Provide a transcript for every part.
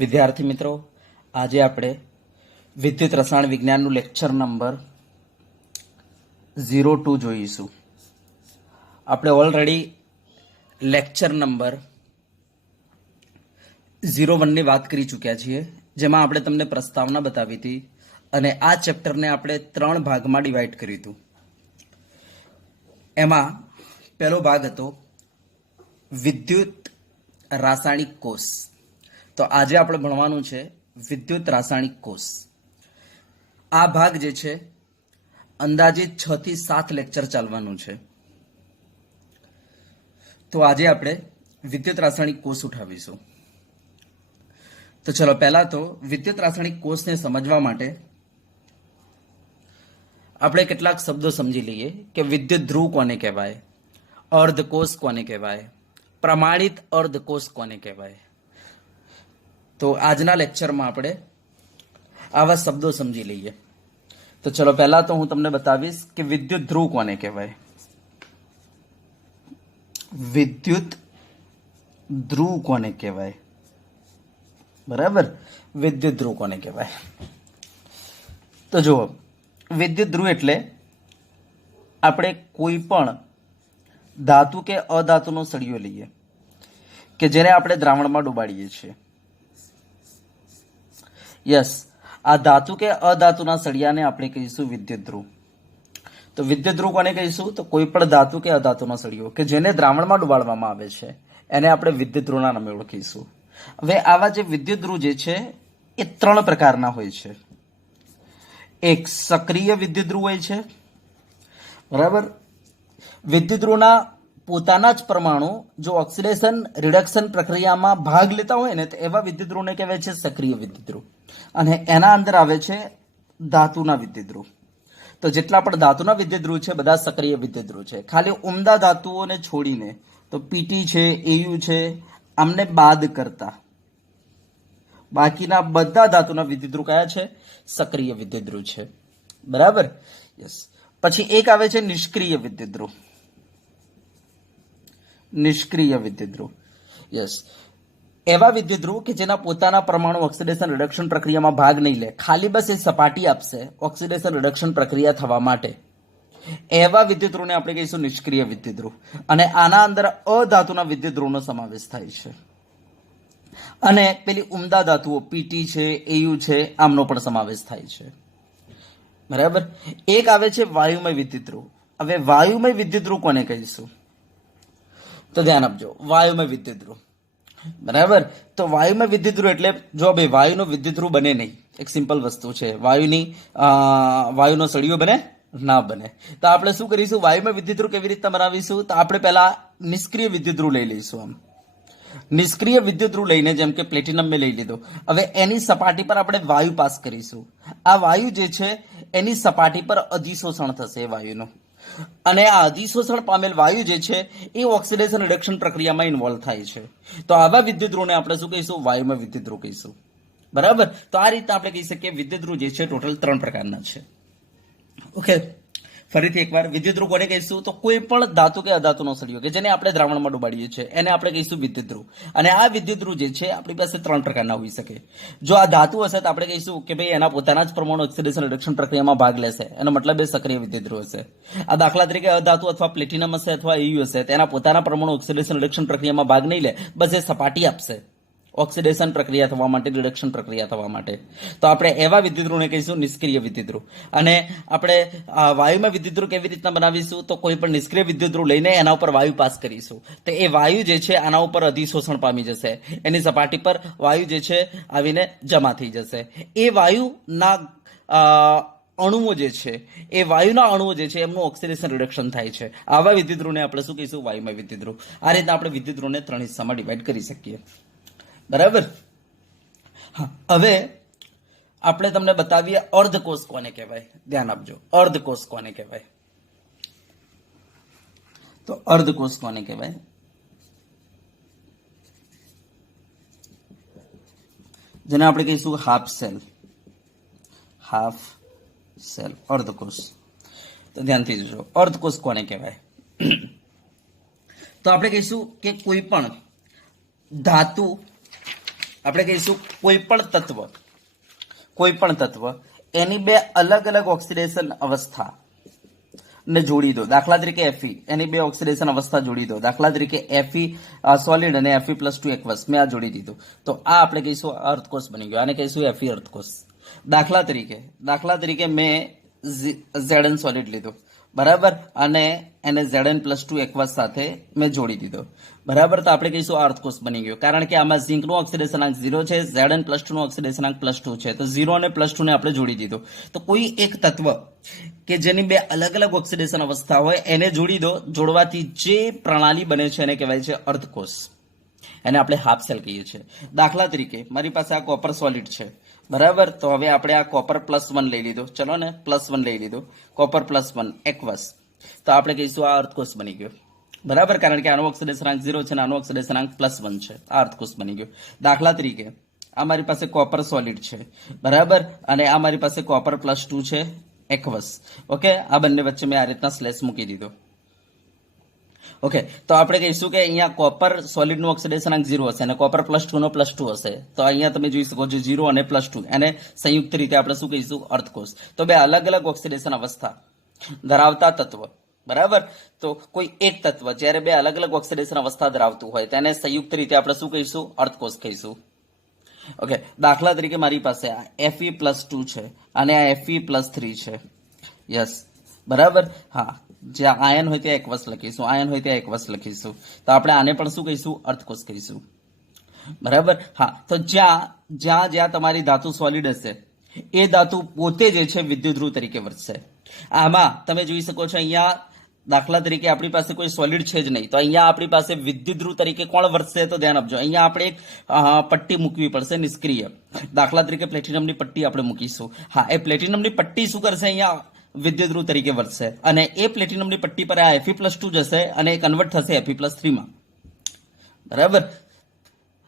વિદ્યાર્થી મિત્રો, આજે આપણે વિદ્યુત રસાયણ વિજ્ઞાનનું લેક્ચર નંબર 02 જોઈશું. આપણે ઓલરેડી લેક્ચર નંબર 01 ની વાત કરી ચૂક્યા છીએ, જેમાં આપણે તમને પ્રસ્તાવના બતાવી હતી અને આ ચેપ્ટરને આપણે 3 ભાગમાં ડિવાઈડ કર્યું હતું. એમાં પહેલો ભાગ હતો વિદ્યુત રાસાયણિક કોષ. તો આજે આપણે ભણવાનું છે વિદ્યુત રાસાયણિક કોષ. આ ભાગ જે છે અંદાજિત 6 થી 7 લેક્ચર ચાલવાનું છે. તો આજે આપણે વિદ્યુત રાસાયણિક કોષ ઉઠાવીશું. તો ચલો પહેલા તો વિદ્યુત રાસાયણિક કોષને સમજવા માટે આપણે કેટલાક શબ્દો સમજી લઈએ કે વિદ્યુત ધ્રુવ કોને કહેવાય, અર્ધકોષ કોને કહેવાય, પ્રમાણિત અર્ધકોષ કોને કહેવાય. તો આજના લેક્ચરમાં આપણે આવા શબ્દો સમજી લઈએ. તો ચલો પહેલા તો હું તમને બતાવીશ કે વિદ્યુત ધ્રુવ કોને કહેવાય. વિદ્યુત ધ્રુવ કોને કહેવાય, બરાબર. વિદ્યુત ધ્રુવ કોને કહેવાય? તો જુઓ, વિદ્યુત ધ્રુવ એટલે આપણે કોઈ પણ ધાતુ કે અધાતુનો સળિયો લઈએ કે જેને આપણે દ્રાવણમાં ડુબાડીએ છીએ. યસ, આ ધાતુ કે અધાતુના સળિયાને આપણે કહીશું વિદ્યુત ધ્રુવ. તો વિદ્યુત ધ્રુવ કોને કહીશું? તો કોઈ પણ ધાતુ કે અધાતુનો સળિયો કે જેને દ્રાવણમાં ડુબાડવામાં આવે છે એને આપણે વિદ્યુત ધ્રુવના નામે ઓળખીશું. હવે આવા જે વિદ્યુત ધ્રુવ જે છે એ 3 પ્રકારના હોય છે. એક સક્રિય વિદ્યુત ધ્રુવ હોય છે, બરાબર. વિદ્યુત ધ્રુવના પોતાના જ પરમાણુ જો ઓક્સિડેશન રિડક્શન પ્રક્રિયામાં ભાગ લેતા હોય ને તો એવા વિદ્યુત ધ્રુવને કહેવાય છે સક્રિય વિદ્યુત ધ્રુવ. અને એના અંદર આવે છે ધાતુના વિદ્યુત ધ્રુવ. તો જેટલા પણ ધાતુના વિદ્યુત ધ્રુવ છે બધા સક્રિય વિદ્યુત ધ્રુવ છે. ખાલી ઉમદા ધાતુઓને છોડીને, તો પીટી છે, એયુ છે, આમને બાદ કરતા બાકીના બધા ધાતુના વિદ્યુત ધ્રુવ કયા છે? સક્રિય વિદ્યુત ધ્રુવ છે, બરાબર. યસ. પછી એક આવે છે નિષ્ક્રિય વિદ્યુત ધ્રુવ. નિષ્ક્રિય વિદ્યુત ધ્રુવ. યસ, એવા વિદ્યુત ધ્રુવ કે જેના પોતાના પરમાણુ ઓક્સિડેશન રિડક્શન પ્રક્રિયામાં ભાગ નહીં લે, ખાલી બસ એ સપાટી આપશે ઓક્સિડેશન રિડક્શન પ્રક્રિયા થવા માટે. એવા વિદ્યુત ધ્રુવને આપણે કહીશું નિષ્ક્રિય વિદ્યુત ધ્રુવ. અને આના અંદર અધાતુના વિદ્યુત ધ્રુવનો સમાવેશ થાય છે. અને પેલી ઉમદા ધાતુઓ પીટી છે, એયુ છે, આમનો પણ સમાવેશ થાય છે, બરાબર. એક આવે છે વાયુમય વિદ્યુત ધ્રુવ. હવે વાયુમય વિદ્યુત ધ્રુવ કોને કહીશું? તો ધ્યાન આપજો, વાયુમય વિદ્યુત ધ્રુવ, બરાબર. તો વાયુમય વિદ્યુત ધ્રુવ એટલે જો ભાઈ વાયુનો વિદ્યુત ધ્રુવ બને નહીં. એક સિમ્પલ વસ્તુ છે, વાયુનો સળિયો બને ના બને. તો આપણે શું કરીશું? વાયુમય વિદ્યુત ધ્રુવ કેવી રીતના બનાવીશું? તો આપણે પહેલા નિષ્ક્રિય વિદ્યુત ધ્રુવ લઈ લઈશું. આમ નિષ્ક્રિય વિદ્યુત ધ્રુવ લઈને, જેમ કે પ્લેટિનમ મેં લઈ લીધો, હવે એની સપાટી પર આપણે વાયુ પાસ કરીશું. આ વાયુ જે છે એની સપાટી પર અધિશોષણ થશે વાયુનું. અને આ અધિશોષણ પામેલ વાયુ જે છે એ ઓક્સિડેશન રિડક્શન પ્રક્રિયામાં ઇન્વોલ્વ થાય છે. તો આવા વિદ્યુત ધ્રુવને આપણે શું કહીશું? વાયુમય વિદ્યુત ધ્રુવ કહીશું, બરાબર. તો આ રીતે આપણે કહી શકીએ વિદ્યુત ધ્રુવ જે છે ટોટલ 3 પ્રકારના છે. ઓકે, ફરીથી એકવાર વિદ્યુત ધ્રુવ કોને કહીશું? તો કોઈ પણ ધાતુ કે અધાતુનો સળિયો કે જેને આપણે દ્રાવણમાં ડુબાડીએ છીએ એને આપણે કહીશું વિદ્યુત ધ્રુવ. અને આ વિદ્યુત ધ્રુવ જે છે આપણી પાસે 3 પ્રકારના હોઈ શકે. જો આ ધાતુ હશે તો આપણે કહીશું કે ભાઈ એના પોતાના જ પરમાણુ ઓક્સિડેશન રિડક્શન પ્રક્રિયામાં ભાગ લેશે, એનો મતલબ એ સક્રિય વિદ્યુત ધ્રુવ હશે. આ દાખલા તરીકે અધાતુ અથવા પ્લેટિનમ હશે અથવા એયુ હશે, તેના પોતાના પરમાણુ ઓક્સિડેશન રિડક્શન પ્રક્રિયામાં ભાગ નહીં લે, બસ એ સપાટી આપશે ઓક્સિડેશન પ્રક્રિયા થવા માટે, રિડક્શન પ્રક્રિયા થવા માટે. તો આપણે એવા વિદ્યુત ધ્રુવને કહીશું નિષ્ક્રિય વિદ્યુત ધ્રુવ. અને આપણે વાયુમાં વિદ્યુત ધ્રુવ કેવી રીતના બનાવીશું? તો કોઈ પણ નિષ્ક્રિય વિદ્યુત ધ્રુવ લઈને એના ઉપર વાયુ પાસ કરીશું. તો એ વાયુ જે છે આના ઉપર અધિશોષણ પામી જશે, એની સપાટી પર વાયુ જે છે આવીને જમા થઈ જશે. એ વાયુના અણુઓ જે છે, એ વાયુના અણુઓ જે છે એમનું ઓક્સિડેશન રિડક્શન થાય છે. આવા વિદ્યુત ધ્રુવને આપણે શું કહીશું? વાયુમય વિદ્યુત ધ્રુવ. આ રીતના આપણે વિદ્યુત ધ્રુવને 3 હિસ્સામાં ડિવાઈડ કરી શકીએ, બરાબર. હા, હવે આપણે તમને બતાવીએ અર્ધકોષ કોને કહેવાય. ધ્યાન આપજો, અર્ધકોષ કોને કહેવાય? તો અર્ધકોષ કોને કહેવાય? જેને આપણે કહીશું હાફ સેલ. હાફ સેલ, અર્ધકોષ. તો ધ્યાનથી જોજો, અર્ધકોષ કોને કહેવાય? તો આપણે કહીશું કે કોઈ પણ ધાતુ આપણે કહીશું કોઈ પણ તત્વ એની બે અલગ અલગ ઓક્સિડેશન અવસ્થા ને જોડી દો. દાખલા તરીકે Fe, એની બે ઓક્સિડેશન અવસ્થા જોડી દો. દાખલા તરીકે Fe સોલિડ અને Fe+2 એક્વસ, મેં આ જોડી દીધું. તો આ આપણે કહીશું અર્ધકોષ બની ગયો. આને કહીશું Fe અર્ધકોષ. દાખલા તરીકે મેં Zn સોલિડ લીધું, બરાબર, અને એને Zn+2 એક્વસ સાથે મેં જોડી દીધો, બરાબર. તો આપણે કહીશું અર્ધકોષ બની ગયો, કારણ કે આમાં ઝિંકનો ઓક્સિડેશનાંક 0 છે, Zn+2 નો ઓક્સિડેશનાંક +2 છે. તો 0 અને +2 ને આપણે જોડી દીધો. તો કોઈ એક તત્વ કે જેની બે અલગ અલગ ઓક્સિડેશન અવસ્થા હોય એને જોડી દો. જોડવાથી જે પ્રણાલી બને છે એને કહેવાય છે અર્ધકોષ. એને આપણે હાફ સેલ કહીએ છીએ. દાખલા તરીકે મારી પાસે આ કોપર સોલિડ છે, બરાબર. તો હવે આપણે આ કોપર +1 લઈ લીધો, ચલો ને, +1 લઈ લીધો, કોપર +1 એક્વસ. તો આપણે કહીશું આ અર્ધકોષ બની ગયો, બરાબર, કારણ કે આનો ઓક્સિડેશનાંક 0 છે અને આનો ઓક્સિડેશનાંક +1 છે. આ અર્ધકોષ બની ગયો. દાખલા તરીકે આ મારી પાસે કોપર સોલિડ છે, બરાબર, અને આ મારી પાસે કોપર +2 છે એક્વસ. ઓકે, આ બંને વચ્ચે મેં આ રીતના સ્લેશ મૂકી દીધો. ઓકે, તો આપણે કહીશું કે અહીંયા કોપર સોલિડનું ઓક્સિડેશનાંક 0 હશે અને કોપર +2 નો +2 હશે. તો અહીંયા તમે જોઈ શકો છો 0 અને +2, એને સંયુક્ત રીતે આપણે શું કહીશું? અર્ધકોષ. તો બે અલગ અલગ ઓક્સિડેશન અવસ્થા ધરાવતા તત્વ, બરાબર. તો કોઈ એક તત્વ જ્યારે બે અલગ અલગ ઓક્સિડેશન અવસ્થા ધરાવતું હોય તેને સંયુક્ત રીતે આપણે શું કહીશું? અર્ધકોષ કહીશું. ઓકે, દાખલા તરીકે મારી પાસે આ Fe+2 છે અને આ Fe+3 છે. યસ, બરાબર. હા, જ્યાં આયન હોય ત્યાં એક્વસ લખીશું, આયન હોય ત્યાં એક્વસ લખીશું. તો આપણે આને પણ શું કહીશું? અર્ધકોષ કહીશું, બરાબર. હા, તો જ્યાં તમારી ધાતુ સોલિડ હશે એ ધાતુ પોતે જે છે વિદ્યુત ધ્રુવ તરીકે વર્તશે. આમાં તમે જોઈ શકો છો, અહીંયા દાખલા તરીકે આપણી પાસે કોઈ સોલિડ છે જ નહીં, તો અહીંયા આપણી પાસે વિદ્યુત ધ્રુવ તરીકે કોણ વર્તશે? તો ધ્યાન આપજો, અહીંયા આપણે એક પટ્ટી મૂકવી પડશે નિષ્ક્રિય. દાખલા તરીકે પ્લેટિનમની પટ્ટી આપણે મૂકીશું. હા, એ પ્લેટિનમની પટ્ટી શું કરશે? અહીંયા વિદ્યુત ધ્રુવ તરીકે વર્તશે અને એ પ્લેટિનમની પટ્ટી પર આ Fe+2 જશે અને એ કન્વર્ટ થશે Fe+3 માં, બરાબર.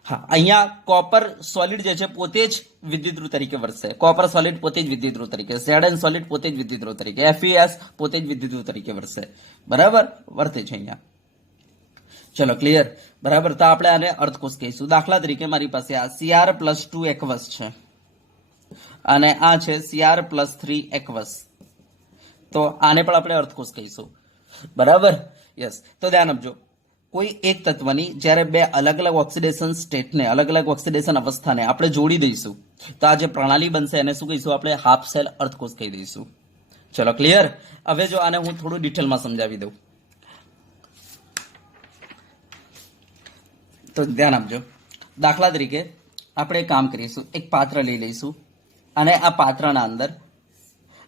હા, અહીંયા કોપર સોલિડ જે છે પોતે જ વિદ્યુત ધ્રુવ તરીકે વર્તશે. કોપર સોલિડ પોતે જ વિદ્યુત ધ્રુવ તરીકે, Zn સોલિડ પોતે જ વિદ્યુત ધ્રુવ તરીકે, Fes પોતે જ વિદ્યુત ધ્રુવ તરીકે વર્તશે, બરાબર, વર્તે છે અહીંયા. ચલો, ક્લિયર, બરાબર. તો આપણે આને અર્ધકોષ કહીશું. દાખલા તરીકે મારી પાસે આ Cr+2 એક્વસ છે અને આ છે Cr+3 એક્વસ. તો આને પણ આપણે અર્ધકોષ કહીશું, બરાબર. યસ. તો ધ્યાન આપજો, કોઈ એક તત્વની જ્યારે બે અલગ અલગ ઓક્સિડેશન સ્ટેટને, અલગ અલગ ઓક્સિડેશન અવસ્થાને આપણે જોડી દઈશું તો આ જે પ્રણાલી બનશે એને શું કહીશું? આપણે હાફ સેલ અર્ધકોષ કહી દઈશું. ચલો, ક્લિયર. હવે જો આને હું થોડું ડિટેલમાં સમજાવી દઉં તો ધ્યાન આપજો. દાખલા તરીકે આપણે કામ કરીશું, એક પાત્ર લઈ લઈશું અને આ પાત્રના અંદર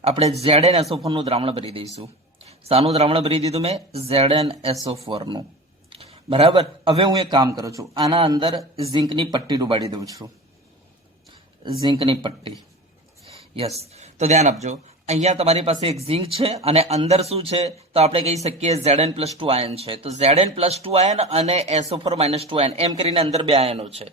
આપણે ZnSO4 નું દ્રાવણ ભરી દઈશું. શાનું દ્રાવણ ભરી દીધું મેં? ZnSO4 નું, બરાબર. હવે હું એક કામ કરું છું, આના અંદર ઝિંકની પટ્ટી ડુબાડી દઉં છું, ઝિંકની પટ્ટી. યસ. તો ધ્યાન આપજો, અહીંયા તમારી પાસે એક ઝિંક છે અને અંદર શું છે? તો આપણે કહી શકીએ Zn+2 આયન છે. તો Zn+2 આયન અને SO4-2 આયન એમ કરીને અંદર બે આયનો છે,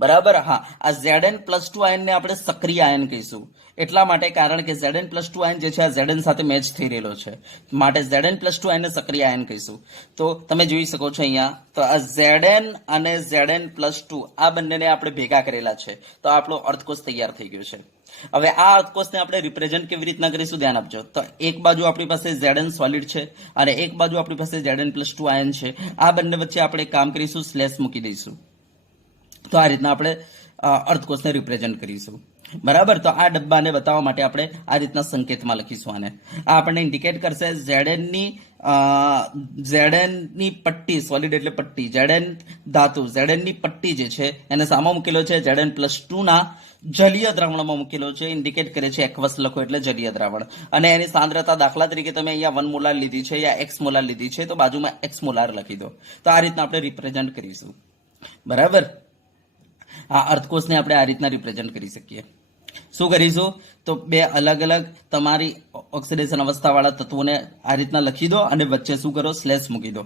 બરાબર. હા, આ Zn+2 આયનને આપણે સક્રિય આયન કહીશું. એટલા માટે કારણ કે Zn+2 આયન જે છે આ Zn સાથે મેચ થઈ રહેલો છે, માટે Zn+2 આયનને સક્રિય આયન કહીશું. તો તમે જોઈ શકો છો અહીંયા, તો આ Zn અને Zn+2 આ બંનેને આપણે ભેગા કરેલા છે. તો આપણો અર્ધકોષ તૈયાર થઈ ગયો છે. હવે આ અર્ધકોષને આપણે રિપ્રેઝન્ટ કેવી રીતના કરીશું? ધ્યાન આપજો. તો એક બાજુ આપણી પાસે Zn સોલિડ છે અને એક બાજુ આપણી પાસે Zn+2 આયન છે. આ બંને વચ્ચે આપણે કામ કરીશું, સ્લેશ મૂકી દઈશું. તો આ રીતના આપણે અર્ધકોષને રિપ્રેઝન્ટ કરીશું, બરાબર. તો આ ડબ્બાને બતાવવા માટે આપણે આ રીતના સંકેતમાં લખીશું. આને આ આપણને ઇન્ડિકેટ કરશે Zn ની પટ્ટી, સોલિડ એટલે પટ્ટી, Zn ધાતુ, Zn ની પટ્ટી જે છે એને સામો મૂકેલો છે, Zn+2 ના જલીય દ્રાવણમાં મૂકેલો છે. ઇન્ડિકેટ કરે છે એક્વસ લખો એટલે જલીય દ્રાવણ. અને એની સાંદ્રતા દાખલા તરીકે તમે અહીંયા 1 મોલાર લીધી છે યા x મોલાર લીધી છે તો બાજુમાં x મોલાર લખી દો. તો આ રીતના આપણે રિપ્રેઝન્ટ કરીશું, બરાબર. આ અર્ધકોષને આપણે આ રીતના રિપ્રેઝન્ટ કરી શકીએ. શું કરીશું? તો બે અલગ અલગ તમારી ઓક્સિડેશન અવસ્થાવાળા તત્વોને આ રીતના લખી દો અને વચ્ચે શું કરો? સ્લેશ મૂકી દો,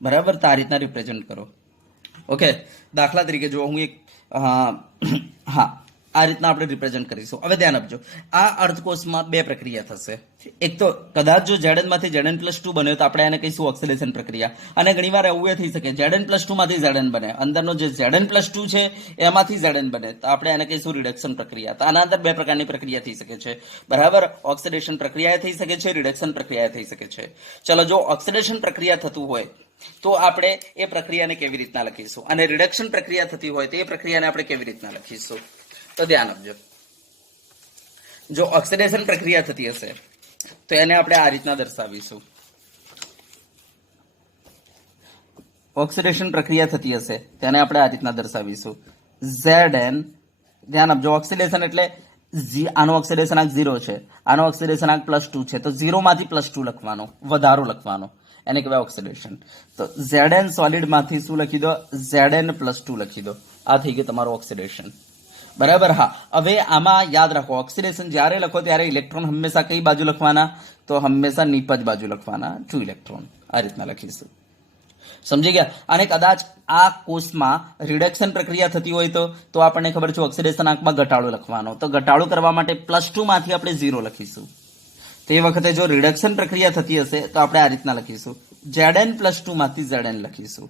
બરાબર. તો આ રીતના રિપ્રેઝન્ટ કરો. ઓકે, દાખલા તરીકે જો હું એક હા આ રીતના આપણે રિપ્રેઝન્ટ કરીશું. હવે ધ્યાન આપજો, આ અર્ધકોષમાં બે પ્રક્રિયા થશે. એક તો કદાચ જો Zn માંથી Zn+2 બન્યો તો આપણે એને કહીશું ઓક્સિડેશન પ્રક્રિયા. અને ઘણીવાર એવું એ થઈ શકે Zn+2 માંથી Zn બને, અંદરનો જે Zn+2 છે એમાંથી Zn બને, તો આપણે એને કહીશું રિડક્શન પ્રક્રિયા. તો આના અંદર બે પ્રકારની પ્રક્રિયા થઈ શકે છે, બરાબર. ઓક્સિડેશન પ્રક્રિયા થઈ શકે છે, રિડક્શન પ્રક્રિયા થઈ શકે છે. ચલો, જો ઓક્સિડેશન પ્રક્રિયા થતું હોય તો આપણે એ પ્રક્રિયાને કેવી રીતના લખીશું, અને રિડક્શન પ્રક્રિયા થતી હોય તો એ પ્રક્રિયાને આપણે કેવી રીતના લખીશું. તો ધ્યાન આપજો, જો ઓક્સિડેશન પ્રક્રિયા થતી હશે તો એને આપણે આ રીતના દર્શાવીશું. ઓક્સિડેશન પ્રક્રિયા થતી હશે તેને આપણે આ રીતના દર્શાવીશું. Zn, ધ્યાન આપજો, ઓક્સિડેશન એટલે આનો ઓક્સિડેશનાંક 0 છે, આનો ઓક્સિડેશનાંક +2 છે, તો 0 માંથી +2 લખવાનો, વધારો લખવાનો, એને કહેવાય ઓક્સિડેશન. તો Zn સોલિડ માંથી શું લખી દો, Zn+2 લખી દો. આ થઈ ગયું તમારું ઓક્સિડેશન, બરાબર. હા, હવે આમાં યાદ રાખો, ઓક્સિડેશન જ્યારે લખો ત્યારે ઇલેક્ટ્રોન હંમેશા કઈ બાજુ લખવાના, તો હંમેશા નીપજ બાજુ લખવાના, 2 ઇલેક્ટ્રોન. આ રીતના લખીશું, સમજી ગયા. અને કદાચ આ કોષમાં રિડક્શન પ્રક્રિયા થતી હોય તો આપણને ખબર છે ઓક્સિડેશન આંકમાં ઘટાડો લખવાનો, તો ઘટાડો કરવા માટે +2 માંથી આપણે 0 લખીશું. તો એ વખતે જો રિડક્શન પ્રક્રિયા થતી હશે તો આપણે આ રીતના લખીશું, Zn+2 માંથી Zn લખીશું.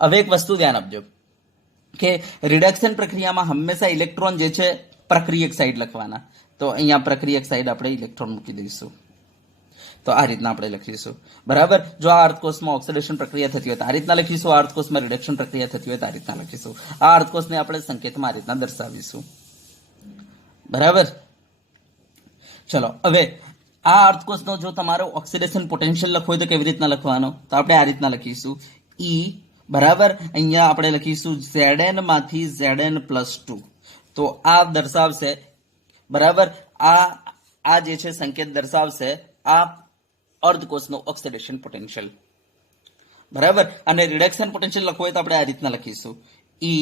હવે એક વસ્તુ ધ્યાન આપજો કે રિડક્શન પ્રક્રિયામાં હંમેશા ઇલેક્ટ્રોન જે છે પ્રક્રિયક સાઈડ લખવાના, તો અહીંયા પ્રક્રિયક સાઈડ આપણે ઇલેક્ટ્રોન મૂકી દઈશું. તો આ રીતના આપણે લખીશું, બરાબર. જો આ અર્ધકોષમાં ઓક્સિડેશન પ્રક્રિયા થતી હોય તો આ રીતના લખીશું, આ અર્ધકોષમાં રિડક્શન પ્રક્રિયા થતી હોય તો આ રીતના લખીશું. આ અર્ધકોષને આપણે સંકેતમાં આ રીતના દર્શાવીશું, બરાબર. ચલો, હવે આ અર્ધકોષનો જો તમારો ઓક્સિડેશન પોટેન્શિયલ લખવો હોય તો કેવી રીતના લખવાનો, તો આપણે આ રીતના લખીશું, E, બરાબર. અહીંયા આપણે લખીશું Zn માંથી Zn+2, તો આ દર્શાવશે, બરાબર, આ જે છે સંકેત દર્શાવશે આ અર્ધકોષનો ઓક્સિડેશન પોટેન્શિયલ, બરાબર. અને રિડક્શન પોટેન્શિયલ લખવું હોય તો આપણે આ રીતના લખીશું, E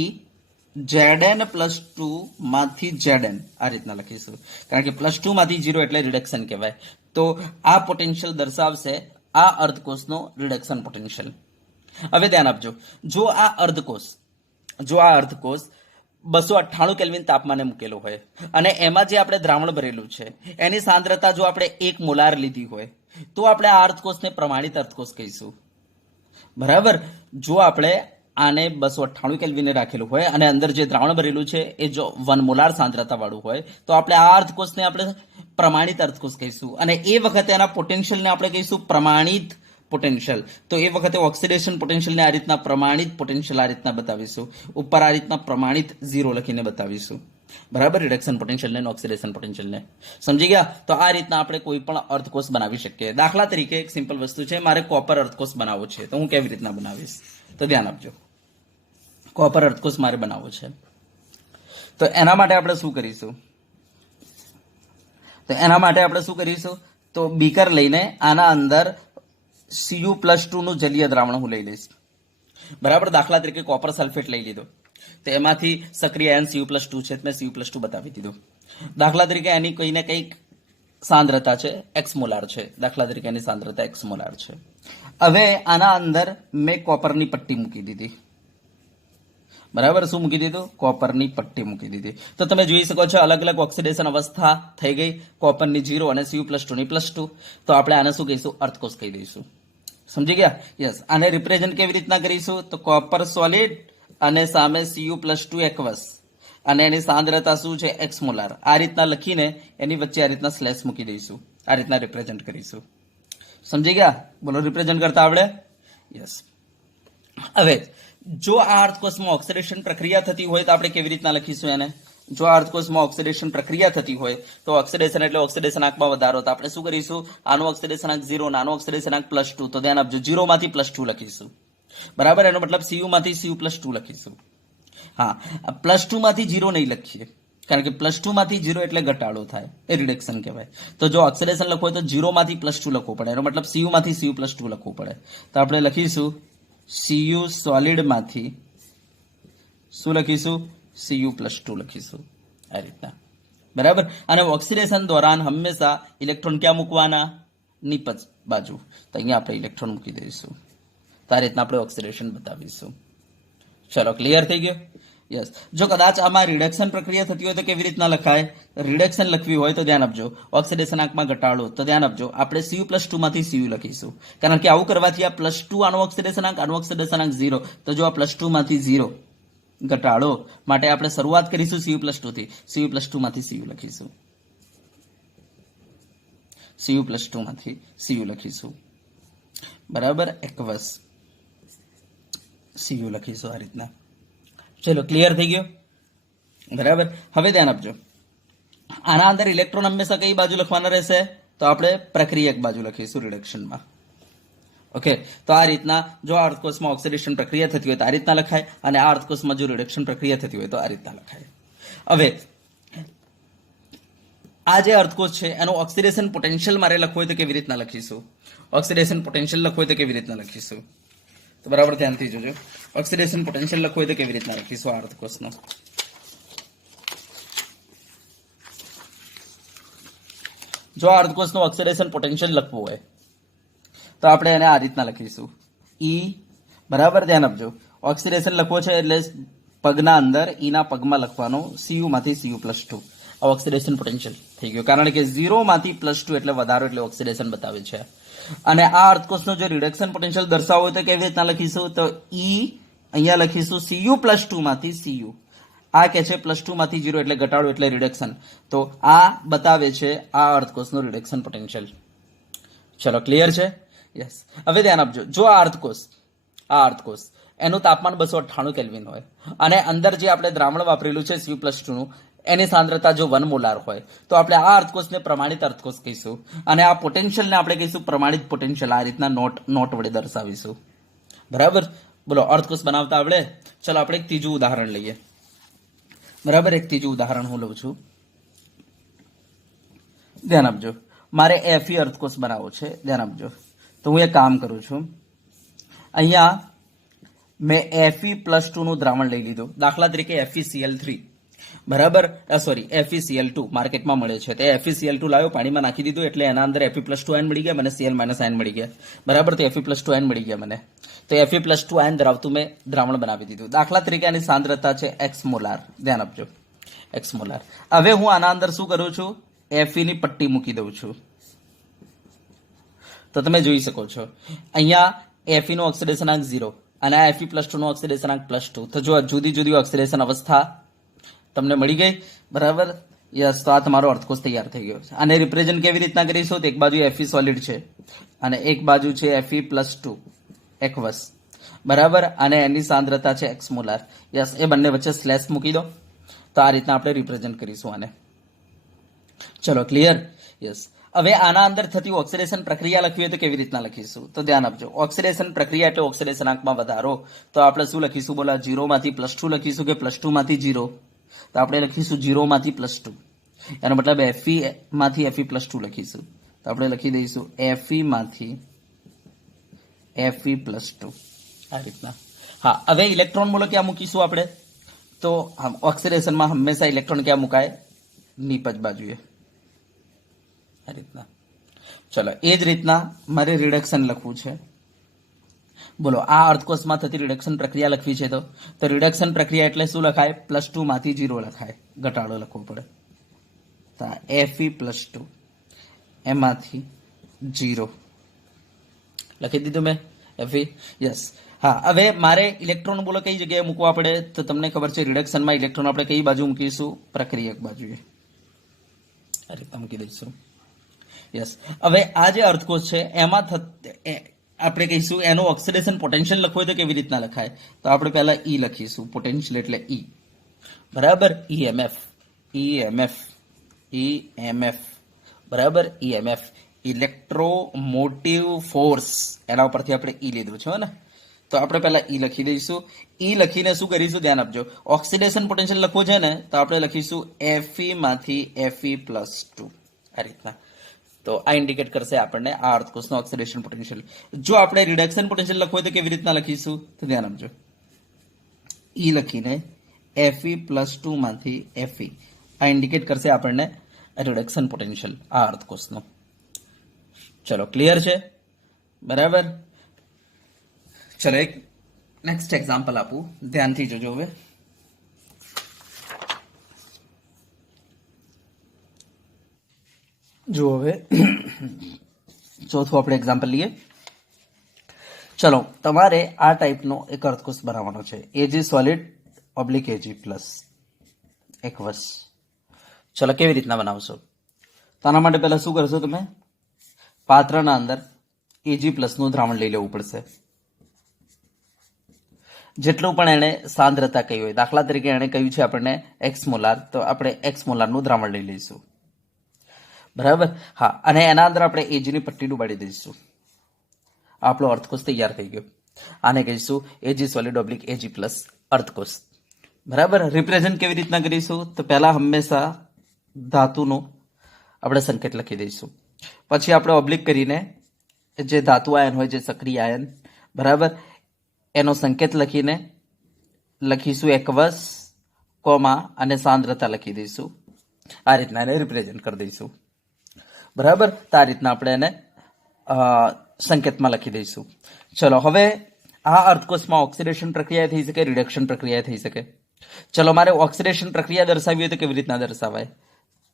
Zn+2 માંથી Zn, આ રીતના લખીશું, કારણ કે +2 માંથી 0 એટલે રિડક્શન કહેવાય. તો આ પોટેન્શિયલ દર્શાવશે આ અર્ધકોષનો રિડક્શન પોટેન્શિયલ. હવે ધ્યાન આપજો, જો આ અર્ધકોષ 298 કેલ્વિન તાપમાને મૂકેલો હોય અને એમાં જે આપણે દ્રાવણ ભરેલું છે એની સાંદ્રતા જો આપણે 1 મોલાર લીધી હોય તો આપણે આ અર્ધકોષને પ્રમાણિત અર્ધકોષ કહીશું, બરાબર. જો આપણે આને 298 કેલ્વિને રાખેલું હોય અને અંદર જે દ્રાવણ ભરેલું છે એ જો 1 મોલાર સાંદ્રતા વાળું હોય તો આપણે આ અર્ધકોષને આપણે પ્રમાણિત અર્ધકોષ કહીશું, અને એ વખતે એના પોટેન્શિયલને આપણે કહીશું પ્રમાણિત પોટેન્શિયલ. તો એ વખતે ઓક્સિડેશન પોટેન્શિયલને આ રીતના પ્રમાણિત પોટેન્શિયલ આ રીતના બતાવીશું, ઉપર આ રીતના પ્રમાણિત 0 લખીને બતાવીશું, બરાબર. રિડક્શન પોટેન્શિયલને અને ઓક્સિડેશન પોટેન્શિયલને, સમજી ગયા. તો આ રીતના આપણે કોઈ પણ અર્ધકોષ બનાવી શકીએ. દાખલા તરીકે એક સિમ્પલ વસ્તુ છે, મારે કોપર અર્ધકોષ બનાવવો છે તો હું કેવી રીતના બનાવીશ, તો ધ્યાન આપજો. કોપર અર્ધકોષ મારે બનાવવો છે તો એના માટે આપણે શું કરીશું, તો બીકર લઈને આના અંદર Cu+2 નું જલીય દ્રાવણ હું લઈ લઈશ, બરાબર. દાખલા તરીકે કોપર સલ્ફેટ લઈ લીધો, તો એમાંથી સક્રિય આયન Cu+2 છે, મેં Cu+2 બતાવી દીધું. દાખલા તરીકે એની કોઈને કંઈક સાંદ્રતા છે x મોલાર છે, દાખલા તરીકે એની સાંદ્રતા x મોલાર છે. હવે આના અંદર મેં કોપરની પટ્ટી મૂકી દીધી, બરાબર. શું મૂકી દીધું, કોપરની પટ્ટી મૂકી દીધી. તો તમે જોઈ શકો છો અલગ અલગ ઓક્સિડેશન અવસ્થા થઈ ગઈ, કોપરની 0 અને Cu+2 ની +2. તો આપણે આને શું કહીશું, અર્ધકોષ કહી દઈશું, સમજી ગયા. યસ. આને રિપ્રેઝન્ટ કેવી રીતના કરીશું, તો કોપર સોલિડ અને સામે Cu+2 એક્વસ અને એની સાંદ્રતા શું છે x મોલાર, આ રીતના લખીને એની વચ્ચે આ રીતના સ્લેશ મૂકી દઈશું, આ રીતના રિપ્રેઝન્ટ કરીશું, સમજી ગયા. બોલો, રિપ્રેઝન્ટ કરતા આવડે? યસ. હવે જો આ અર્ધકોષમાં ઓક્સિડેશન પ્રક્રિયા થતી હોય તો આપણે કેવી રીતના લખીશું એને, જો આ અર્ધકોષમાં ઓક્સિડેશન પ્રક્રિયા થતી હોય તો ઓક્સિડેશન એટલે ઓક્સિડેશન આંકમાં વધારો, તો આપણે શું કરીશું, આનો ઓક્સિડેશનાંક 0, નાનો ઓક્સિડેશનાંક +2, તો ધ્યાન આપજો 0 માંથી +2 લખીશું, બરાબર. એનો મતલબ Cu માંથી Cu+2 લખીશું. હા, +2 માંથી 0 નહીં લખીએ, કારણ કે +2 માંથી 0 એટલે ઘટાડો થાય, એ રિડક્શન કહેવાય. તો જો ઓક્સિડેશન લખવું હોય તો 0 માંથી +2 લખવું પડે, એનો મતલબ Cu માંથી Cu+2 લખવું પડે. તો આપણે લખીશું Cu સોલિડ માંથી શું લખીશું, Cu+2 લખીશું, આ રીતના, બરાબર. અને ઓક્સિડેશન દોરાન હંમેશા ઇલેક્ટ્રોન ક્યાં મૂકવાના, નીપજ બાજુ. તો અહીંયા આપણે ઇલેક્ટ્રોન મૂકી દઈશું, તો આ રીતના આપણે ઓક્સિડેશન બતાવીશું. ચલો, ક્લિયર થઈ ગયું. યસ, જો કદાચ આમાં રિડક્શન પ્રક્રિયા થતી હોય તો કેવી રીતના લખાય? રિડક્શન લખવી હોય તો ધ્યાન આપજો, ઓક્સિડેશન આંકમાં ઘટાડો તો ધ્યાન આપજો, આપણે Cu+2 માંથી Cu લખીશું, કારણ કે આવું કરવાથી આ +2 આનો ઓક્સિડેશન આંક 0, તો જો આ +2 માંથી 0 ઘટાડો માટે આપણે શરૂઆત કરીશું Cu+2 થી, Cu+2 માંથી Cu લખીશું, Cu+2 માંથી Cu લખીશું, બરાબર, એકવસ Cu લખીશું આ રીતના. ચલો, ક્લિયર થઈ ગયો, બરાબર. હવે ધ્યાન આપજો, આના અંદર ઇલેક્ટ્રોન હંમેશા કઈ બાજુ લખવાના રહેશે? તો આપણે પ્રક્રિયક બાજુ લખીશું રિડક્શનમાં. ઓકે, તો આ રીતના જો આ અર્ધકોષમાં ઓક્સિડેશન પ્રક્રિયા થતી હોય તો આ રીતના લખાય, અને આ અર્ધકોષમાં જો રિડક્શન પ્રક્રિયા થતી હોય તો આ રીતના લખાય. હવે આ જે અર્ધકોષ છે એનું ઓક્સિડેશન પોટેન્શિયલ મારે લખવું હોય તો કેવી રીતના લખીશું? ઓક્સિડેશન પોટેન્શિયલ લખવું હોય તો કેવી રીતના લખીશું? તો બરાબર ધ્યાનથી જોજો, ઓક્સિડેશન પોટેન્શિયલ લખવું હોય તો કેવી રીતના લખીશું આ અર્ધકોષનો? જો આ અર્ધકોષનું ઓક્સિડેશન પોટેન્શિયલ લખવું હોય તો આપણે એને આ રીતના લખીશું, ઈ, બરાબર, ધ્યાન આપજો, ઓક્સિડેશન લખવો છે એટલે પગના અંદર ઈના પગમાં લખવાનો Cu માંથી Cu+2, આ ઓક્સિડેશન પોટેન્શિયલ થઈ ગયો, કારણ કે 0 માંથી +2 એટલે વધારો, એટલે ઓક્સિડેશન બતાવે છે. અને આ અર્ધકોષનો જે રિડક્શન પોટેન્શિયલ દર્શાવવો હોય તો કેવી રીતના લખીશું? તો ઈ અહીંયા લખીશું Cu+2 માંથી Cu, આ કે છે +2 માંથી 0 એટલે ઘટાડો એટલે રિડક્શન, તો આ બતાવે છે આ અર્ધકોષનો રિડક્શન પોટેન્શિયલ. ચલો, ક્લિયર છે? યસ. હવે ધ્યાન આપજો, જો આ અર્ધકોષ એનું તાપમાન 298 કેલ્વિન હોય અને અંદર જે આપણે દ્રાવણ વાપરેલું છે Cu+2 નું, એની સાંદ્રતા જો 1 મોલાર હોય તો આપણે આ અર્ધકોષને પ્રમાણિત અર્ધકોષ કહીશું, અને આ પોટેન્શિયલને આપણે કહીશું પ્રમાણિત પોટેન્શિયલ. આ રીતના નોટ વડે દર્શાવીશું, બરાબર. બોલો, અર્ધકોષ બનાવતા આવડે? ચલો, આપણે એક ત્રીજું ઉદાહરણ લઈએ, બરાબર. એક ત્રીજું ઉદાહરણ હું લઉં છું, ધ્યાન આપજો. મારે Fe અર્ધકોષ બનાવવો છે, ધ્યાન આપજો. તો હું એક કામ કરું છું, અહીંયા મેં Fe+2 નું દ્રાવણ લઈ લીધું, દાખલા તરીકે FeCl3, બરાબર, સોરી FeCl2 માર્કેટમાં મળે છે, તે FeCl2 લાવ્યો, પાણીમાં નાખી દીધું, એટલે એના અંદર Fe+2 આયન મળી ગયા, મને Cl- આયન મળી ગયા, બરાબર. તો Fe+2 આયન મળી ગયા મને, તો Fe+2 આયન ધરાવતું મેં દ્રાવણ બનાવી દીધું. દાખલા તરીકે આની સાંદ્રતા છે x મોલાર, ધ્યાન આપજો, x મોલાર. હવે હું આના અંદર શું કરું છું? Fe ની પટ્ટી મૂકી દઉં છું, તો તમે જોઈ શકો છો અહીંયા Fe નો ઓક્સિડેશન આંક 0 અને આ Fe+2 નો ઓક્સિડેશન આંક +2, તો જો જુદી જુદી ઓક્સિડેશન અવસ્થા તમને મળી ગઈ, બરાબર. યસ, તો આ તમારો અર્ધકોષ તૈયાર થઈ ગયો છે. આને રિપ્રેઝન્ટ કેવી રીતના કરીશું? તો એક બાજુ Fe સોલિડ છે અને એક બાજુ છે Fe+2 એકવસ, બરાબર, અને એની સાંદ્રતા છે x મોલાર. યસ, એ બંને વચ્ચે સ્લેશ મૂકી દો, તો આ રીતના આપણે રિપ્રેઝન્ટ કરીશું આને. ચલો, ક્લિયર? યસ. હવે આના અંદર થતી ઓક્સિડેશન પ્રક્રિયા લખવી હોય તો કેવી રીતના લખીશું? તો ધ્યાન આપજો, ઓક્સિડેશન પ્રક્રિયા એટલે ઓક્સિડેશન આંકમાં વધારો, તો આપણે શું લખીશું? બોલા, 0 માંથી +2 લખીશું કે +2 માંથી 0? તો આપણે લખીશું 0 માંથી +2, એનો મતલબ Fe માંથી Fe+2 લખીશું, તો આપણે લખી દઈશું Fe માંથી Fe+2, આ રીતના. હા, હવે ઇલેક્ટ્રોન બોલો ક્યાં મૂકીશું આપણે? તો ઓક્સિડેશનમાં હંમેશા ઇલેક્ટ્રોન ક્યાં મુકાય? નીપજ બાજુએ, આ રીતના. ચલો, એ જ રીતના મારે રિડક્શન લખવું છે. બોલો, આ અર્ધકોષમાં થતી રિડક્શન પ્રક્રિયા લખવી છે, તો રિડક્શન પ્રક્રિયા એટલે શું લખાય? +2 માંથી 0 લખાય, ઘટાડો લખવો પડે, તો Fe+2 એમાંથી 0 લખી દીધું મેં, Fe. યસ. હા, હવે મારે ઇલેક્ટ્રોન બોલો કઈ જગ્યાએ મૂકવા પડે? તો તમને ખબર છે, રિડક્શનમાં ઇલેક્ટ્રોન આપણે કઈ બાજુ મૂકીશું? પ્રક્રિયક બાજુએ, આ રીતના મૂકી દઈશું. યસ. હવે આ જે અર્ધકોષ છે એમાં આપણે કહીશું એનું ઓક્સિડેશન પોટેન્શિયલ લખવું હોય તો કેવી રીતના લખાય? તો આપણે પહેલા E લખીશું, પોટેન્શિયલ એટલે E, બરાબર. EMF, બરાબર. EMF ઇલેક્ટ્રોમોટિવ ફોર્સ, એના ઉપરથી આપણે E લીધું છે ને, તો આપણે પહેલા E લખી દઈશું. E લખીને શું કરીશું? ધ્યાન આપજો, ઓક્સિડેશન પોટેન્શિયલ લખવું છે ને, તો આપણે લખીશું Fe માંથી Fe+2, આ રીતના. તો આ ઇન્ડિકેટ કરશે આપણને આ અર્ધકોષનો ઓક્સિડેશન પોટેન્શિયલ. જો આપણે રિડક્શન પોટેન્શિયલ લખવું હોય તો કેવી રીતના લખીશું? તો ધ્યાન આપજો, E લખીને Fe+2 માંથી Fe, આ ઇન્ડિકેટ કરશે આપણને રિડક્શન પોટેન્શિયલ આ અર્ધકોષનો. ચલો, ક્લિયર છે? બરાબર. ચલો, એક નેક્સ્ટ એક્ઝામ્પલ આપું, ધ્યાનથી જોજો. હવે જો હવે ચોથું આપણે એક્ઝામ્પલ લઈએ. ચલો, તમારે આ ટાઈપનો એક અર્થકોષ બનાવવાનો છે, એજી સોલિડ ઓબ્લિક એજી પ્લસ એકવસ. ચલો, કેવી રીતના બનાવશો? તો આના માટે પહેલા શું કરશો? તમે પાત્રના અંદર એજી પ્લસનું દ્રાવણ લઈ લેવું પડશે. જેટલું પણ એણે સાંદ્રતા કહી હોય, દાખલા તરીકે એણે કહ્યું છે આપણને એક્સ મોલાર, તો આપણે એક્સ મોલારનું દ્રાવણ લઈ લઈશું. બરાબર? હા, અને એના અંદર આપણે એજીની પટ્ટી ડૂબાડી દઈશું. આપણો અર્થકોષ તૈયાર થઈ ગયો. આને કહીશું એજી સોલિડ ઓબ્લિક એજી પ્લસ અર્થકોષ. બરાબર? રિપ્રેઝન્ટ કેવી રીતના કરીશું? તો પહેલા હંમેશા ધાતુનો આપણે સંકેત લખી દઈશું. પછી આપણે ઓબ્લિક કરીને જે ધાતુ આયન હોય, જે સક્રિય આયન, બરાબર, એનો સંકેત લખીને લખીશું એકવસ, કોમા અને સાંદ્રતા લખી દઈશું. આ રીતના એને રિપ્રેઝન્ટ કરી દઈશું. બરાબર? તો આ રીતના આપણે એને સંકેતમાં લખી દઈશું. ચલો, હવે આ અર્થકોષમાં ઓક્સિડેશન પ્રક્રિયા થઈ શકે, રિડક્શન પ્રક્રિયા થઈ શકે. ચલો, મારે ઓક્સિડેશન પ્રક્રિયા દર્શાવવી હોય તો કેવી રીતના દર્શાવાય?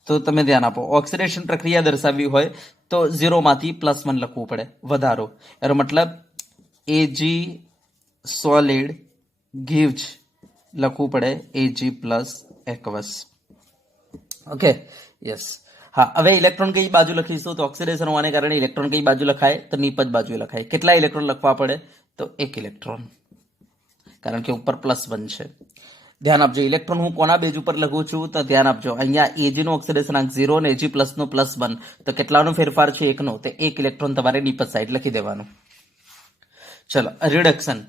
તો તમે ધ્યાન આપો. ઓક્સિડેશન પ્રક્રિયા દર્શાવવી હોય તો 0 માંથી +1 લખવું પડે, વધારો. એનો મતલબ એજી સોલિડ ગીવ્સ લખવું પડે AG plus aqueous. Okay, yes. હા, હવે ઇલેક્ટ્રોન કઈ બાજુ લખીશું? તો ઓક્સિડેશન હોવાને કારણે ઇલેક્ટ્રોન કઈ બાજુ લખાય? તો નીપજ બાજુ લખાય. કેટલા ઇલેક્ટ્રોન લખવા પડે? તો 1 ઇલેક્ટ્રોન, કારણ કે ઉપર +1 છે. ધ્યાન આપજો, ઇલેક્ટ્રોન હું કોના બેઝ ઉપર લખું છું? તો ધ્યાન આપજો, અહીંયા એજી નો ઓક્સિડેશન અંક 0 અને એજી પ્લસ નો +1, તો કેટલાનો ફેરફાર છે? 1 નો. તો 1 ઇલેક્ટ્રોન તમારે નીપજ સાઈડ લખી દેવાનું. ચલો, રિડક્શન.